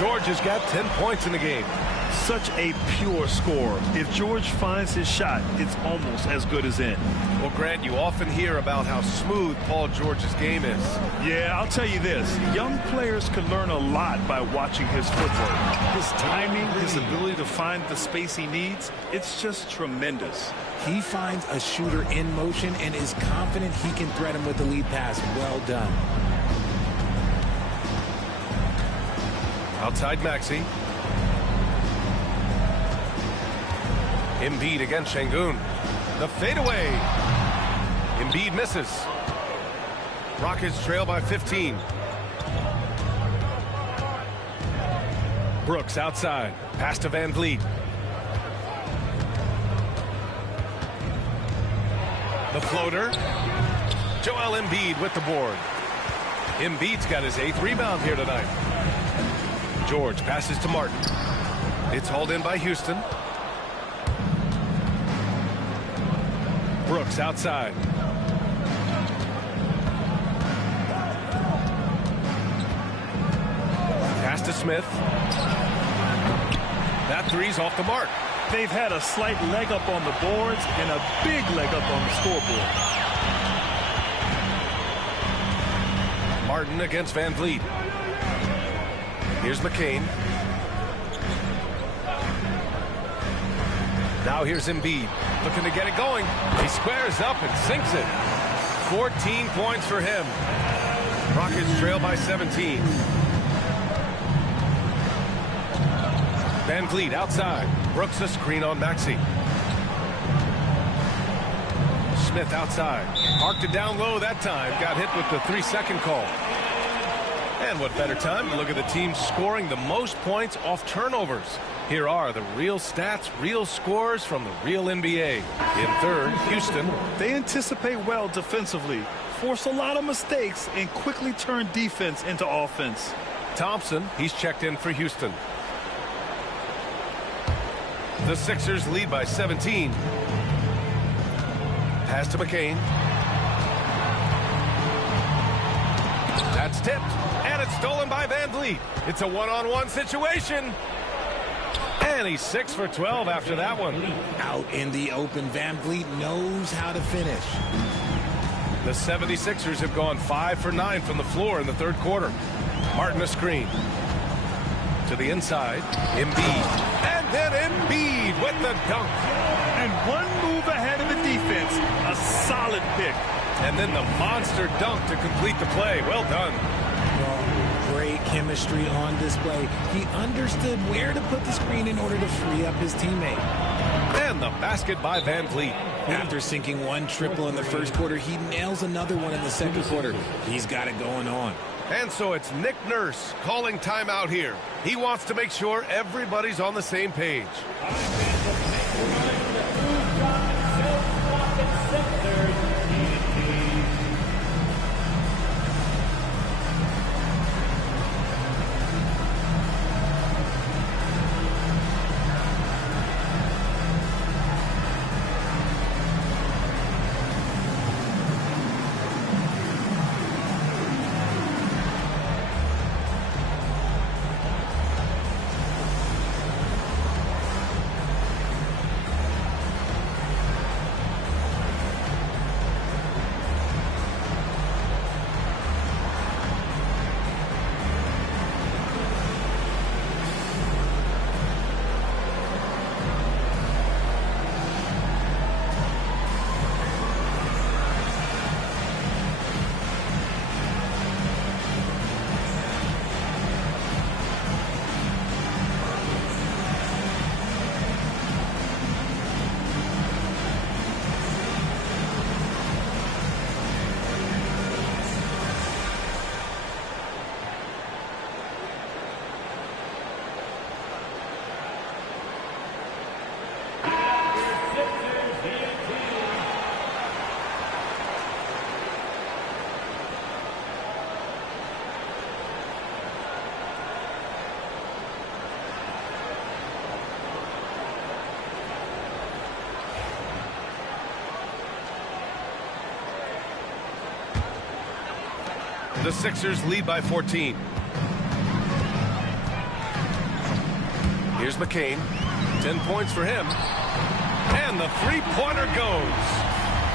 George has got 10 points in the game. Such a pure scorer. If George finds his shot, it's almost as good as in. Well, Grant, you often hear about how smooth Paul George's game is. Yeah, I'll tell you this. Young players can learn a lot by watching his footwork. His timing, his ability to find the space he needs, it's just tremendous. He finds a shooter in motion and is confident he can thread him with the lead pass. Well done. Outside Maxey. Embiid against Şengün. The fadeaway. Embiid misses. Rockets trail by 15. Brooks outside. Pass to Van Vliet. The floater. Joel Embiid with the board. Embiid's got his 8th rebound here tonight. George passes to Martin. It's hauled in by Houston. Brooks outside. Pass to Smith. That three's off the mark. They've had a slight leg up on the boards and a big leg up on the scoreboard. Martin against Van Vliet. Here's McCain. Now here's Embiid. Looking to get it going. He squares up and sinks it. 14 points for him. Rockets trail by 17. Van Vliet outside. Brooks a screen on Maxey. Smith outside. Parked it down low that time. Got hit with the 3-second call. And what better time to look at the team scoring the most points off turnovers. Here are the real stats, real scores from the real NBA. In third, Houston. They anticipate well defensively, force a lot of mistakes, and quickly turn defense into offense. Thompson, he's checked in for Houston. The Sixers lead by 17. Pass to McCain. That's tipped, and it's stolen by Van Vliet. It's a one-on-one situation. And he's 6 for 12 after that one. Out in the open, Van Vliet knows how to finish. The 76ers have gone 5 for 9 from the floor in the third quarter. Martin a screen. To the inside, Embiid. And then Embiid with the dunk. And one move ahead of the defense. A solid pick. And then the monster dunk to complete the play. Well done. Great chemistry on display. He understood where to put the screen in order to free up his teammate. And the basket by Van Vliet. After sinking one triple in the first quarter, he nails another one in the second quarter. He's got it going on. And so it's Nick Nurse calling timeout here. He wants to make sure everybody's on the same page. The Sixers lead by 14. Here's McCain. 10 points for him. And the three-pointer goes.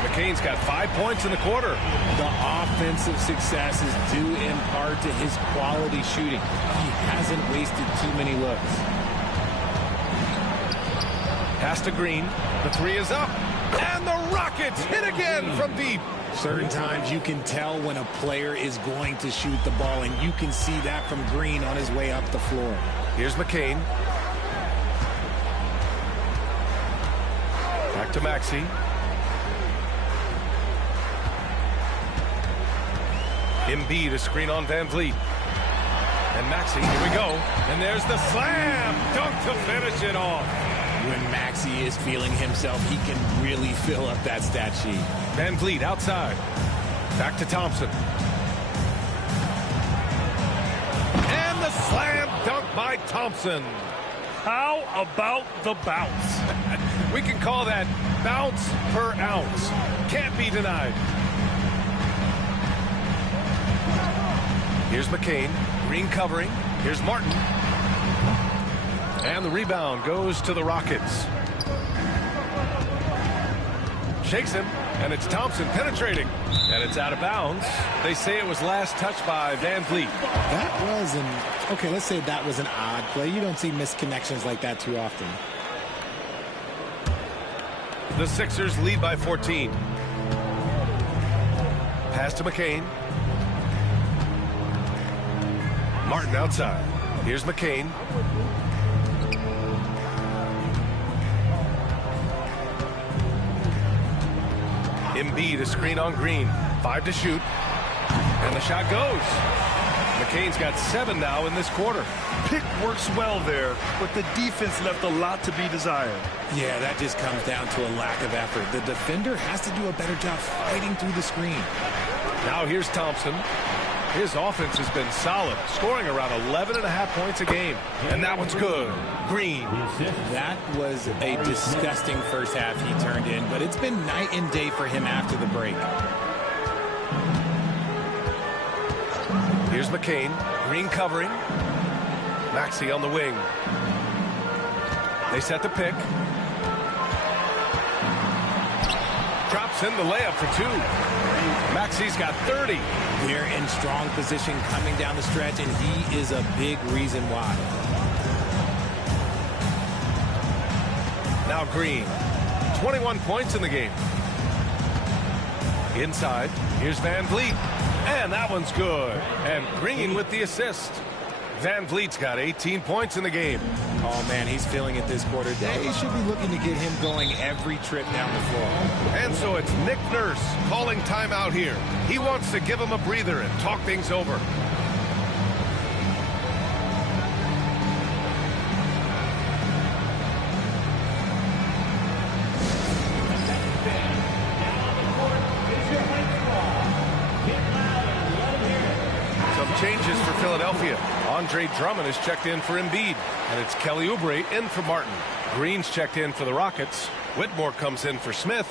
McCain's got 5 points in the quarter. The offensive success is due in part to his quality shooting. He hasn't wasted too many looks. Pass to Green. The three is up. And the Rockets hit again from deep. Certain times you can tell when a player is going to shoot the ball, and you can see that from Green on his way up the floor. Here's McCain. Back to Maxey. Embiid to screen on Van Vliet. And Maxey, here we go. And there's the slam dunk to finish it off. When Maxey is feeling himself, he can really fill up that stat sheet. Van Vliet outside. Back to Thompson. And the slam dunk by Thompson. How about the bounce? We can call that bounce per ounce. Can't be denied. Here's McCain. Green covering. Here's Martin. And the rebound goes to the Rockets. Shakes him, and it's Thompson penetrating. And it's out of bounds. They say it was last touched by Van Vliet. That was okay, let's say that was an odd play. You don't see misconnections like that too often. The Sixers lead by 14. Pass to McCain. Martin outside. Here's McCain. Embiid a screen on Green. 5 to shoot. And the shot goes. McCain's got 7 now in this quarter. Pick works well there, but the defense left a lot to be desired. Yeah, that just comes down to a lack of effort. The defender has to do a better job fighting through the screen. Now here's Thompson. His offense has been solid, scoring around 11.5 points a game. And that one's good. Green. That was a disgusting first half he turned in, but it's been night and day for him after the break. Here's McCain. Green covering. Maxey on the wing. They set the pick. Drops in the layup for 2. Maxey's got 30. They're in strong position coming down the stretch, and he is a big reason why. Now Green. 21 points in the game. Inside. Here's Van Vliet. And that one's good. And Green with the assist. Van Vliet's got 18 points in the game. Oh, man, he's feeling it this quarter. They should be looking to get him going every trip down the floor. And so it's Nick Nurse calling timeout here. He wants to give him a breather and talk things over. Changes for Philadelphia. Andre Drummond is checked in for Embiid, and it's Kelly Oubre in for Martin. Green's checked in for the Rockets. Whitmore comes in for Smith.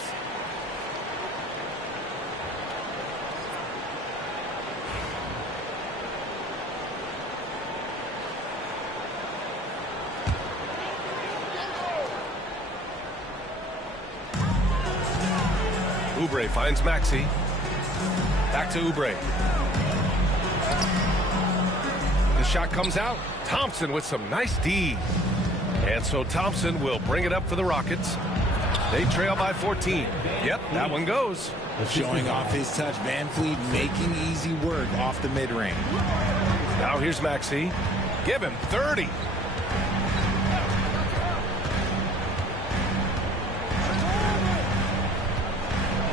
Oubre finds Maxey. Back to Oubre. The shot comes out. Thompson with some nice D. And so Thompson will bring it up for the Rockets. They trail by 14. Yep, that one goes. Showing off his touch. Van Vliet making easy work off the mid-range. Now here's Maxey. Give him 30.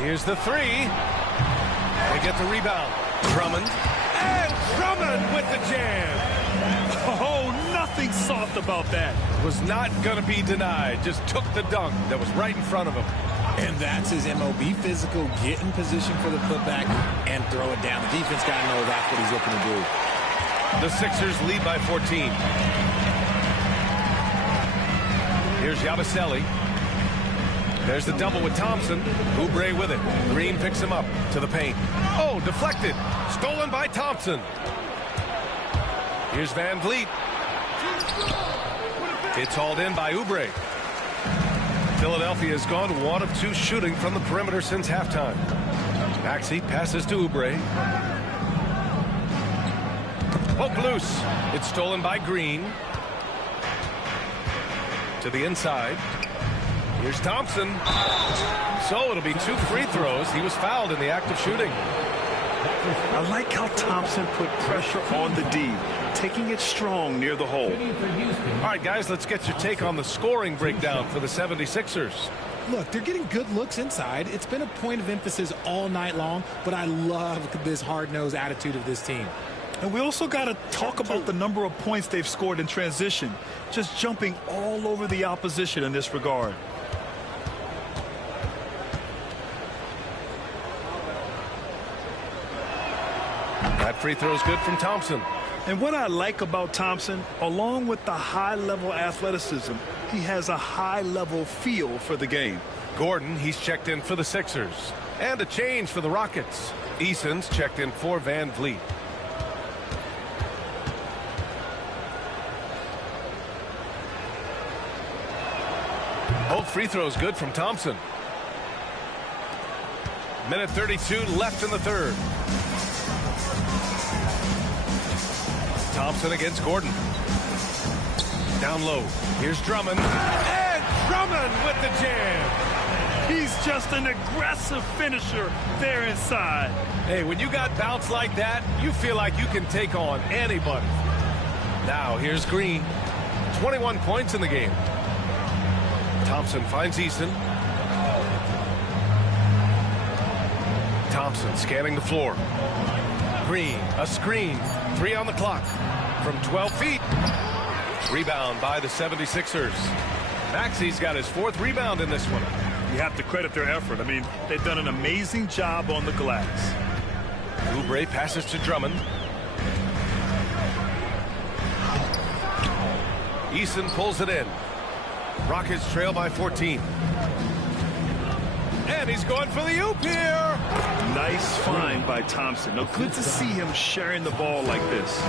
Here's the 3. They get the rebound. Drummond. And Drummond with the jam. Oh, nothing soft about that. Was not going to be denied. Just took the dunk that was right in front of him. And that's his MOB physical. Get in position for the putback and throw it down. The defense got to know that's what he's looking to do. The Sixers lead by 14. Here's Yabusele. There's the double with Thompson. Oubre with it. Green picks him up to the paint. Oh, deflected. Stolen by Thompson. Here's Van Vliet. It's hauled in by Oubre. Philadelphia has gone 1 of 2 shooting from the perimeter since halftime. Maxey passes to Oubre. Poke loose. It's stolen by Green. To the inside. Here's Thompson. So it'll be 2 free throws. He was fouled in the act of shooting. I like how Thompson put pressure on the D, taking it strong near the hole. All right, guys, let's get your take on the scoring breakdown for the 76ers. Look, they're getting good looks inside. It's been a point of emphasis all night long, but I love this hard-nosed attitude of this team. And we also got to talk about the number of points they've scored in transition, just jumping all over the opposition in this regard. That free throw is good from Thompson. And what I like about Thompson, along with the high-level athleticism, he has a high-level feel for the game. Gordon, he's checked in for the Sixers. And a change for the Rockets. Eason's checked in for Van Vliet. Both free throws good from Thompson. Minute 32 left in the third. Thompson against Gordon. Down low. Here's Drummond. And Drummond with the jam. He's just an aggressive finisher there inside. Hey, when you got bounce like that, you feel like you can take on anybody. Now here's Green. 21 points in the game. Thompson finds Eason. Thompson scanning the floor. Green, a screen. 3 on the clock. From 12 feet. Rebound by the 76ers. Maxey's got his 4th rebound in this one. You have to credit their effort. I mean, they've done an amazing job on the glass. Oubre passes to Drummond. Eason pulls it in. Rockets trail by 14. And he's going for the oop here. Nice find by Thompson. Now, good to see him sharing the ball like this.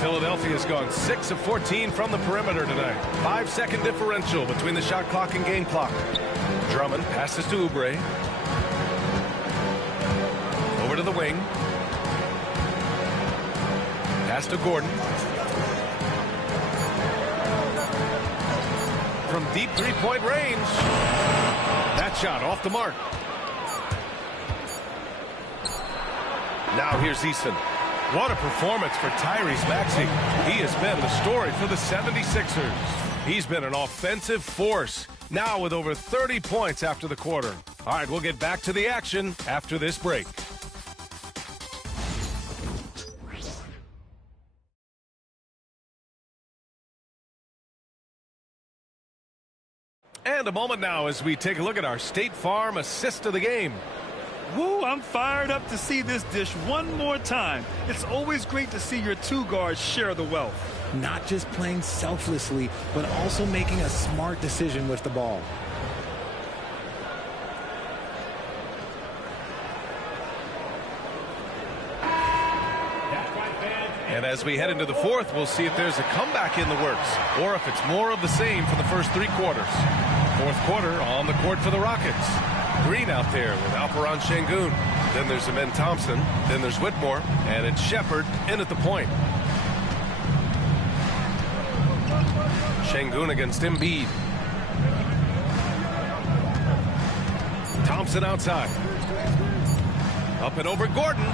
Philadelphia's gone 6 of 14 from the perimeter tonight. 5-second differential between the shot clock and game clock. Drummond passes to Oubre. Over to the wing. Pass to Gordon. From deep three-point range. That shot off the mark. Now here's Eason. What a performance for Tyrese Maxey. He has been the story for the 76ers. He's been an offensive force, now with over 30 points after the quarter. All right, we'll get back to the action after this break. And a moment now as we take a look at our State Farm assist of the game. Woo, I'm fired up to see this dish one more time. It's always great to see your 2 guards share the wealth. Not just playing selflessly, but also making a smart decision with the ball. And as we head into the 4th, we'll see if there's a comeback in the works or if it's more of the same for the first 3 quarters. 4th quarter on the court for the Rockets. Green out there with Alperen Şengün. Then there's Amen Thompson. Then there's Whitmore. And it's Shepard in at the point. Şengün against Embiid. Thompson outside. Up and over Gordon.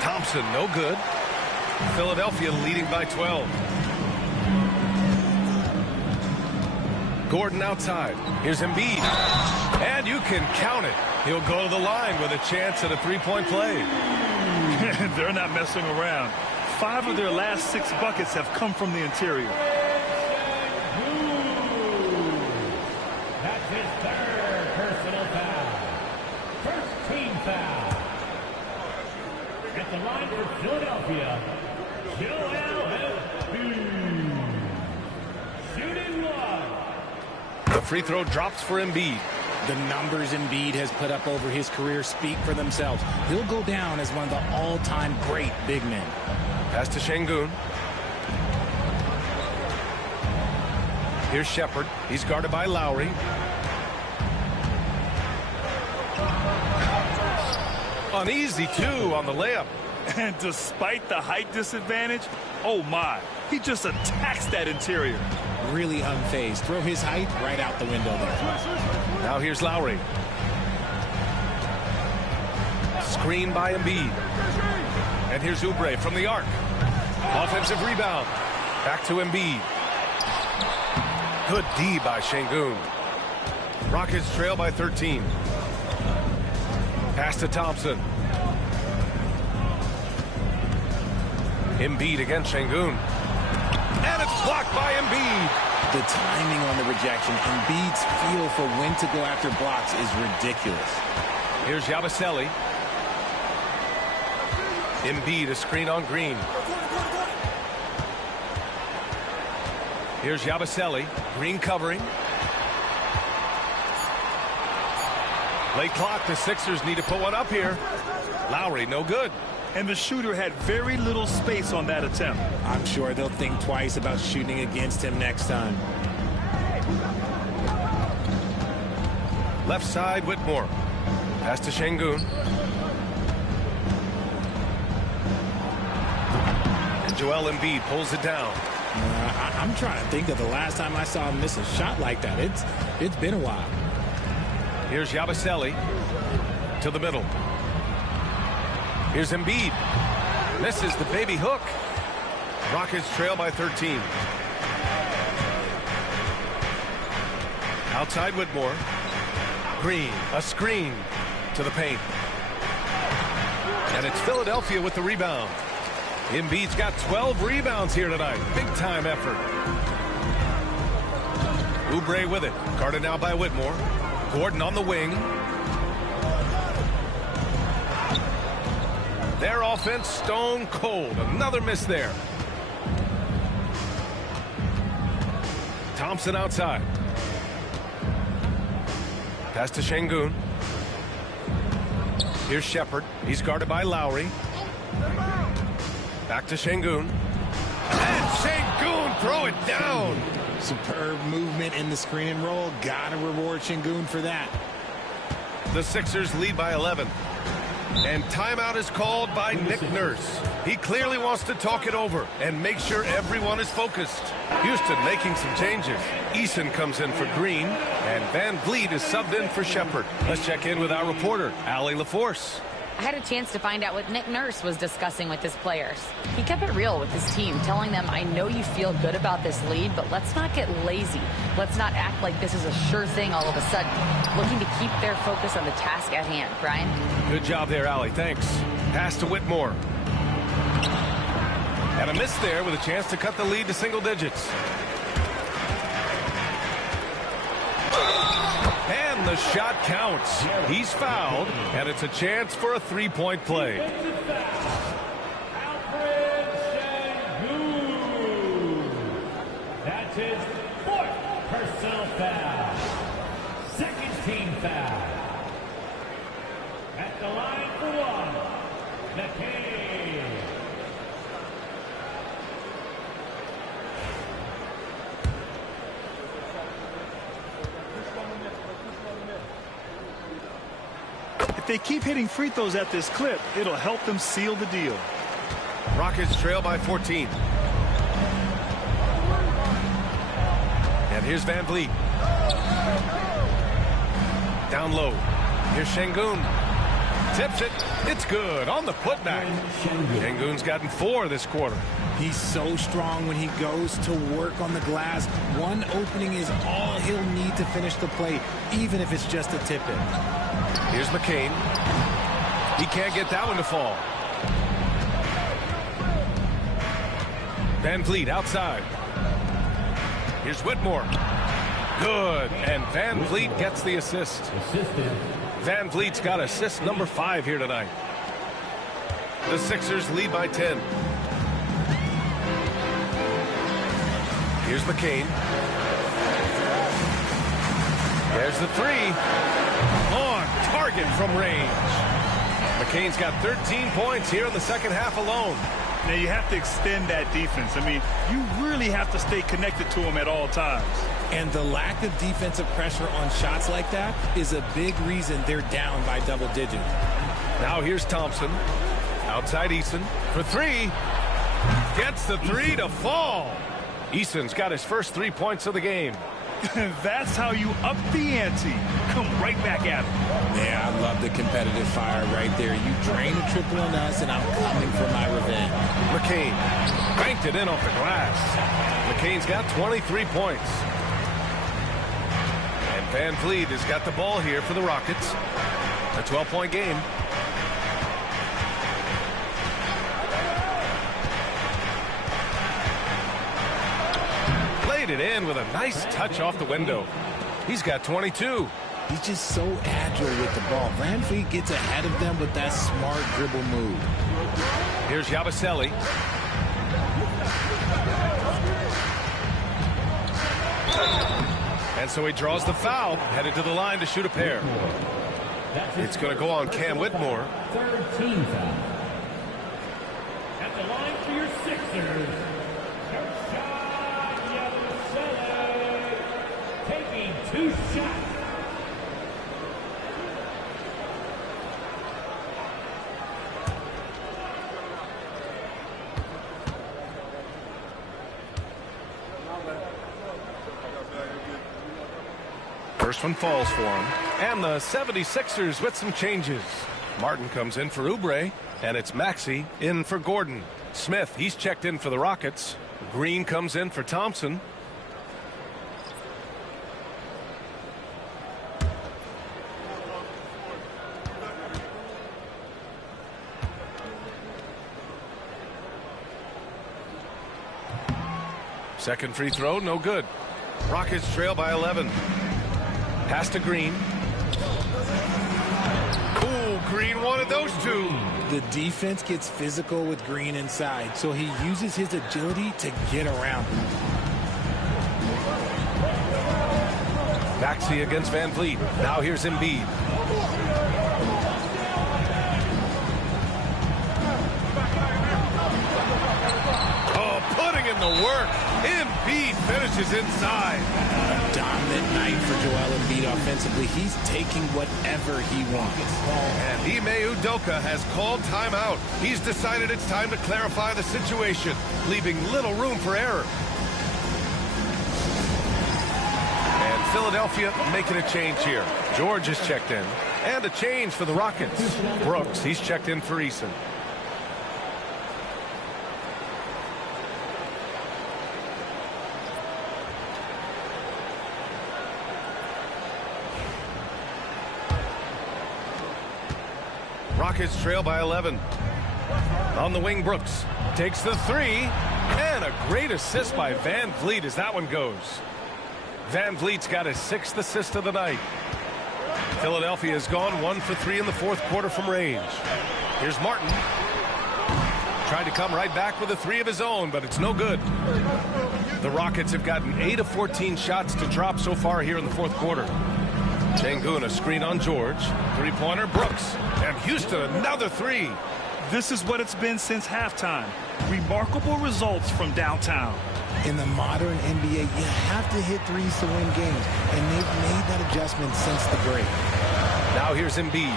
Thompson no good. Philadelphia leading by 12. Gordon outside. Here's Embiid. And you can count it. He'll go to the line with a chance at a 3-point play. They're not messing around. 5 of their last 6 buckets have come from the interior. That's his 3rd personal foul. First team foul. At the line for Philadelphia, Joel Embiid. Shooting 1. The free throw drops for Embiid. The numbers Embiid has put up over his career speak for themselves. He'll go down as one of the all-time great big men. Pass to Şengün. Here's Shepherd. He's guarded by Lowry. An easy two on the layup. And despite the height disadvantage, oh my, he just attacks that interior. Really unfazed. Throw his height right out the window there. Now here's Lowry. Screen by Embiid. And here's Oubre from the arc. Offensive rebound. Back to Embiid. Good D by Şengün. Rockets trail by 13. Pass to Thompson. Embiid against Şengün. And it's blocked by Embiid. The timing on the rejection, Embiid's feel for when to go after blocks is ridiculous. Here's Yabusele. Embiid, a screen on Green. Here's Yabusele. Green covering. Late clock. The Sixers need to put one up here. Lowry, no good. And the shooter had very little space on that attempt. I'm sure they'll think twice about shooting against him next time. Left side, Whitmore. Pass to Şengün. And Joel Embiid pulls it down. I'm trying to think of the last time I saw him miss a shot like that. It's been a while. Here's Yabusele to the middle. Here's Embiid. Misses the baby hook. Rockets trail by 13. Outside Whitmore. Green, a screen to the paint. And it's Philadelphia with the rebound. Embiid's got 12 rebounds here tonight. Big time effort. Oubre with it. Guarded now by Whitmore. Gordon on the wing. Their offense stone cold. Another miss there. Thompson outside. Pass to Şengün. Here's Shepherd. He's guarded by Lowry. Back to Şengün. And Şengün throw it down. Superb movement in the screen and roll. Gotta reward Şengün for that. The Sixers lead by 11. And timeout is called by Nick Nurse. He clearly wants to talk it over and make sure everyone is focused. Houston making some changes. Eason comes in for Green, and Van Vliet is subbed in for Shepherd. Let's check in with our reporter, Allie LaForce. I had a chance to find out what Nick Nurse was discussing with his players. He kept it real with his team, telling them, I know you feel good about this lead, but let's not get lazy. Let's not act like this is a sure thing all of a sudden. Looking to keep their focus on the task at hand. Brian? Good job there, Allie. Thanks. Pass to Whitmore. And a miss there with a chance to cut the lead to single digits. And the shot counts. He's fouled, and it's a chance for a three-point play. That's his fourth personal foul. Second team foul. At the line for one, McKay. If they keep hitting free throws at this clip, it'll help them seal the deal. Rockets trail by 14. And here's Van Vliet. Down low. Here's Şengün. Tips it. It's good on the putback. Şengün's gotten 4 this quarter. He's so strong when he goes to work on the glass. One opening is all he'll need to finish the play, even if it's just a tip-in. Here's McCain. He can't get that one to fall. Van Vliet outside. Here's Whitmore. Good. And Van Vliet gets the assist. Van Vliet's got assist number 5 here tonight. The Sixers lead by 10. Here's McCain. There's the three. On target from range. McCain's got 13 points here in the second half alone. Now, you have to extend that defense. I mean, you really have to stay connected to him at all times. And the lack of defensive pressure on shots like that is a big reason they're down by double digits. Now here's Thompson. Outside Eason for three. Gets the three to fall. Eason's got his first 3 points of the game. That's how you up the ante. Come right back at him. Yeah, I love the competitive fire right there. You drain a triple on us, and I'm coming for my revenge. McCain banked it in off the glass. McCain's got 23 points. And Van Vliet has got the ball here for the Rockets. A 12-point game. It in with a nice touch off the window. He's got 22. He's just so agile with the ball. Van Vliet gets ahead of them with that smart dribble move. Here's Yabusele. And so he draws the foul, headed to the line to shoot a pair. It's going to go on Cam Whitmore. Third team foul. At the line for your Sixers. Taking 2 shots. First one falls for him. And the 76ers with some changes. Martin comes in for Oubre, and it's Maxey in for Gordon. Smith, he's checked in for the Rockets. Green comes in for Thompson. Second free throw, no good. Rockets trail by 11. Pass to Green. Ooh, Green wanted those two. The defense gets physical with Green inside, so he uses his agility to get around him. Maxey against Van Vliet. Now here's Embiid. Oh, putting in the work. Embiid finishes inside. A dominant night for Joel Embiid offensively. He's taking whatever he wants. And Ime Udoka has called timeout. He's decided it's time to clarify the situation, leaving little room for error. And Philadelphia making a change here. George is checked in. And a change for the Rockets. Brooks, he's checked in for Eason. Rockets trail by 11. On the wing, Brooks takes the three, and a great assist by Van Vliet as that one goes. Van Vliet's got his 6th assist of the night. Philadelphia has gone 1 for 3 in the 4th quarter from range. Here's Martin. Tried to come right back with a 3 of his own, but it's no good. The Rockets have gotten 8 of 14 shots to drop so far here in the 4th quarter. Şengün, a screen on George. Three-pointer, Brooks. And Houston, another 3. This is what it's been since halftime. Remarkable results from downtown. In the modern NBA, you have to hit threes to win games, and they've made that adjustment since the break. Now here's Embiid.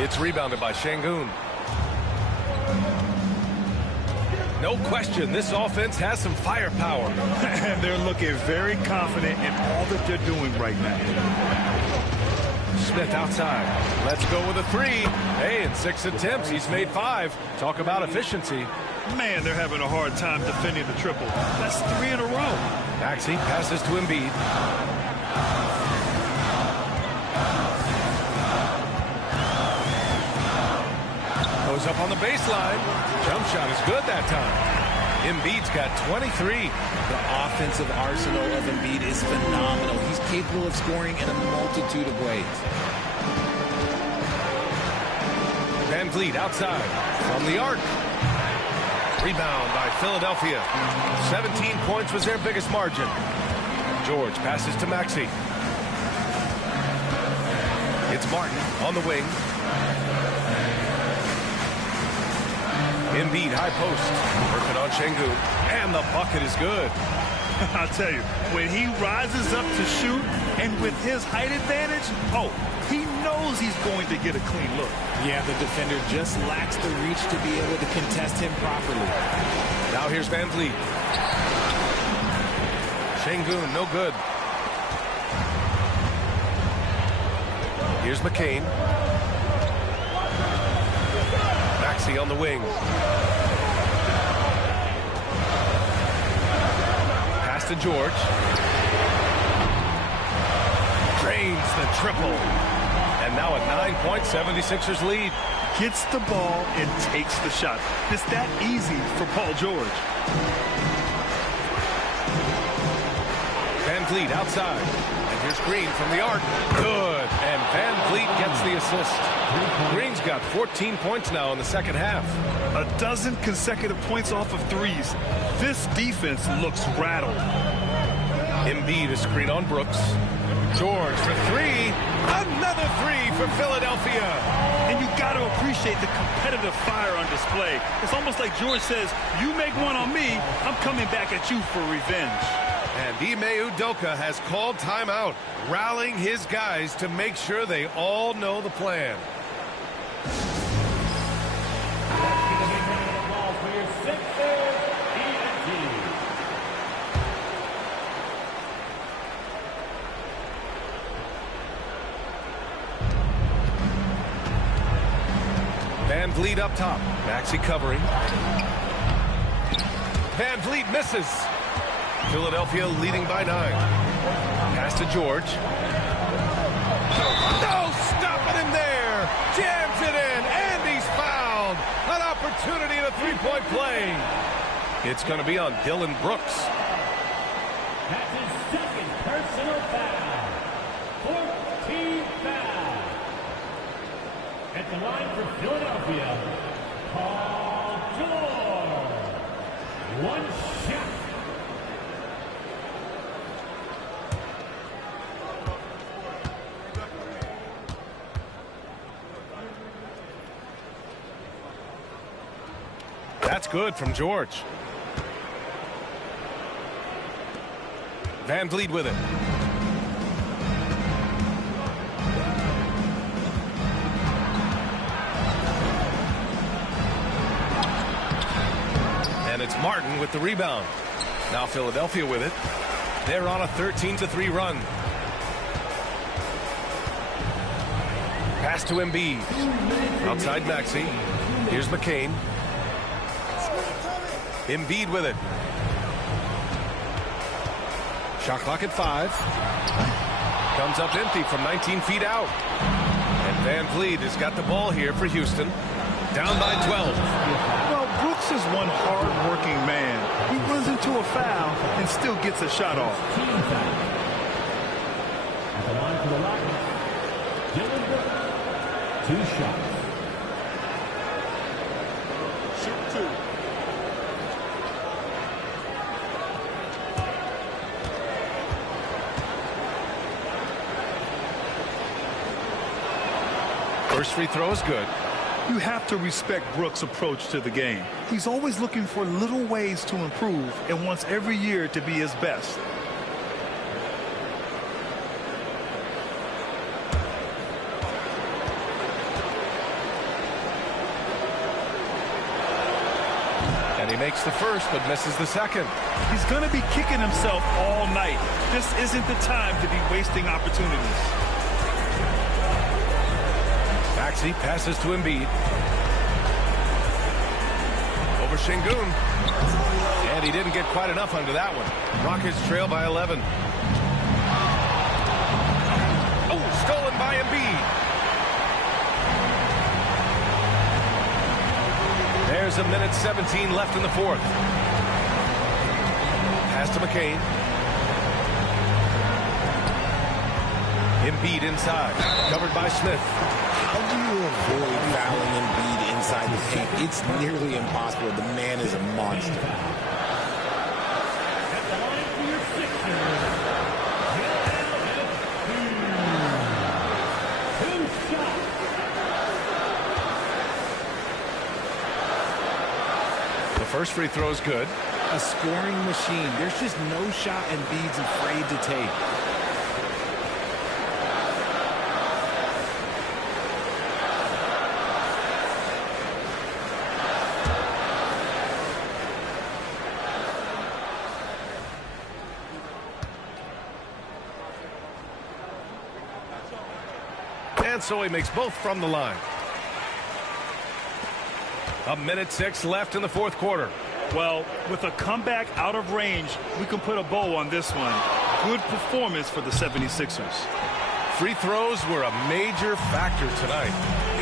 It's rebounded by Şengün. No question, this offense has some firepower. And they're looking very confident in all that they're doing right now. Smith outside. Let's go with a 3. Hey, in 6 attempts, he's made 5. Talk about efficiency. Man, they're having a hard time defending the triple. That's 3 in a row. Maxey passes to Embiid. Goes up on the baseline. Jump shot is good that time. Embiid's got 23. The offensive arsenal of Embiid is phenomenal. He's capable of scoring in a multitude of ways. Van Vliet outside from the arc. Rebound by Philadelphia. 17 points was their biggest margin. George passes to Maxey. It's Martin on the wing. Embiid high post. Working on Şengün. And the bucket is good. I'll tell you, when he rises up to shoot and with his height advantage, oh, he knows he's going to get a clean look. Yeah, the defender just lacks the reach to be able to contest him properly. Now here's Van Vliet. Şengün, no good. Here's McCain. Maxey on the wing. Pass to George. Drains the triple. And now a 9-point 76ers lead. Gets the ball and takes the shot. It's that easy for Paul George. Van Vliet outside. And here's Green from the arc. Good. And Van Vliet gets the assist. Green's got 14 points now in the second half. A dozen consecutive points off of threes. This defense looks rattled. Embiid a screen on Brooks. George for three. Another three for Philadelphia. And you got to appreciate the competitive fire on display. It's almost like George says, you make one on me, I'm coming back at you for revenge. And Ime Udoka has called timeout, rallying his guys to make sure they all know the plan. Van Vliet up top. Maxey covering. Van Vliet misses. Philadelphia leading by 9. Pass to George. No, stopping him there. Jams it in, and he's fouled. An opportunity in a three-point play. It's going to be on Dylan Brooks. That's his second personal foul. 14th foul. At the line for Philadelphia, Paul George. One shot. That's good from George. Van Vliet with it. And it's Martin with the rebound. Now Philadelphia with it. They're on a 13-3 run. Pass to Embiid. Outside Maxey. Here's McCain. Embiid with it. Shot clock at 5. Comes up empty from 19 feet out. And Van Vliet has got the ball here for Houston. Down by 12. Well, Brooks is one hard-working man. He runs into a foul and still gets a shot off. At the line for the Rockets, Dylan Brooks. 2 shots. Shoot 2. First free throw is good. You have to respect Brooks' approach to the game. He's always looking for little ways to improve and wants every year to be his best. And he makes the first but misses the second. He's going to be kicking himself all night. This isn't the time to be wasting opportunities. Maxey passes to Embiid. Over Şengün. And he didn't get quite enough under that one. Rockets trail by 11. Oh, stolen by Embiid. There's a minute 17 left in the fourth. Pass to McCain. Embiid inside. Covered by Smith. How do you avoid fouling Embiid inside the paint? It's nearly impossible. The man is a monster. At the line for your Sixers, First free throw is good. A scoring machine. There's just no shot Embiid's afraid to take. And so he makes both from the line. 1:06 left in the fourth quarter. Well, with a comeback out of range, we can put a bow on this one. Good performance for the 76ers. Free throws were a major factor tonight.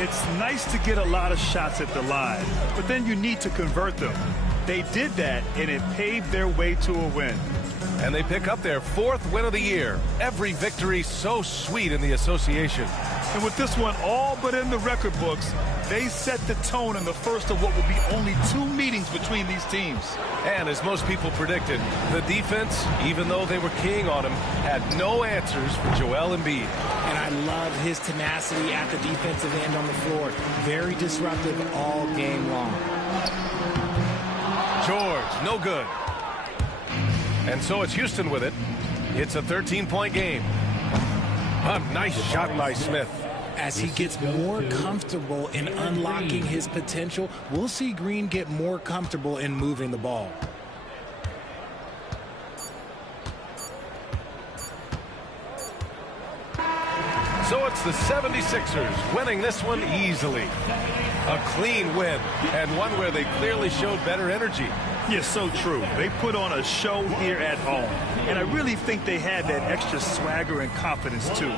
It's nice to get a lot of shots at the line, but then you need to convert them. They did that, and it paved their way to a win. And they pick up their 4th win of the year. Every victory so sweet in the association. And with this one all but in the record books, they set the tone in the first of what will be only 2 meetings between these teams. And as most people predicted, the defense, even though they were keying on him, had no answers for Joel Embiid. And I love his tenacity at the defensive end on the floor. Very disruptive all game long. George, no good. And so it's Houston with it. It's a 13-point game. A nice shot by Smith. As he gets more comfortable in unlocking his potential, we'll see Green get more comfortable in moving the ball. So it's the 76ers winning this one easily. A clean win, and one where they clearly showed better energy. Yes, so true. They put on a show here at home, and I really think they had that extra swagger and confidence, too.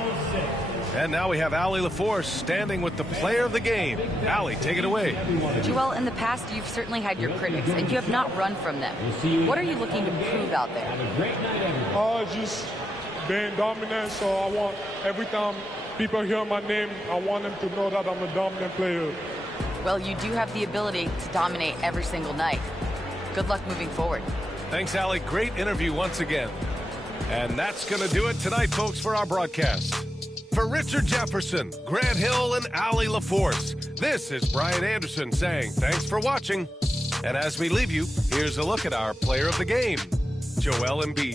And now we have Allie LaForce standing with the player of the game. Allie, take it away. Joel, in the past, you've certainly had your critics, and you have not run from them. What are you looking to prove out there? Just being dominant, so I want every time people hear my name, I want them to know that I'm a dominant player. Well, you do have the ability to dominate every single night. Good luck moving forward. Thanks, Allie. Great interview once again. And that's going to do it tonight, folks, for our broadcast. For Richard Jefferson, Grant Hill, and Allie LaForce, this is Brian Anderson saying thanks for watching. And as we leave you, here's a look at our player of the game, Joel Embiid.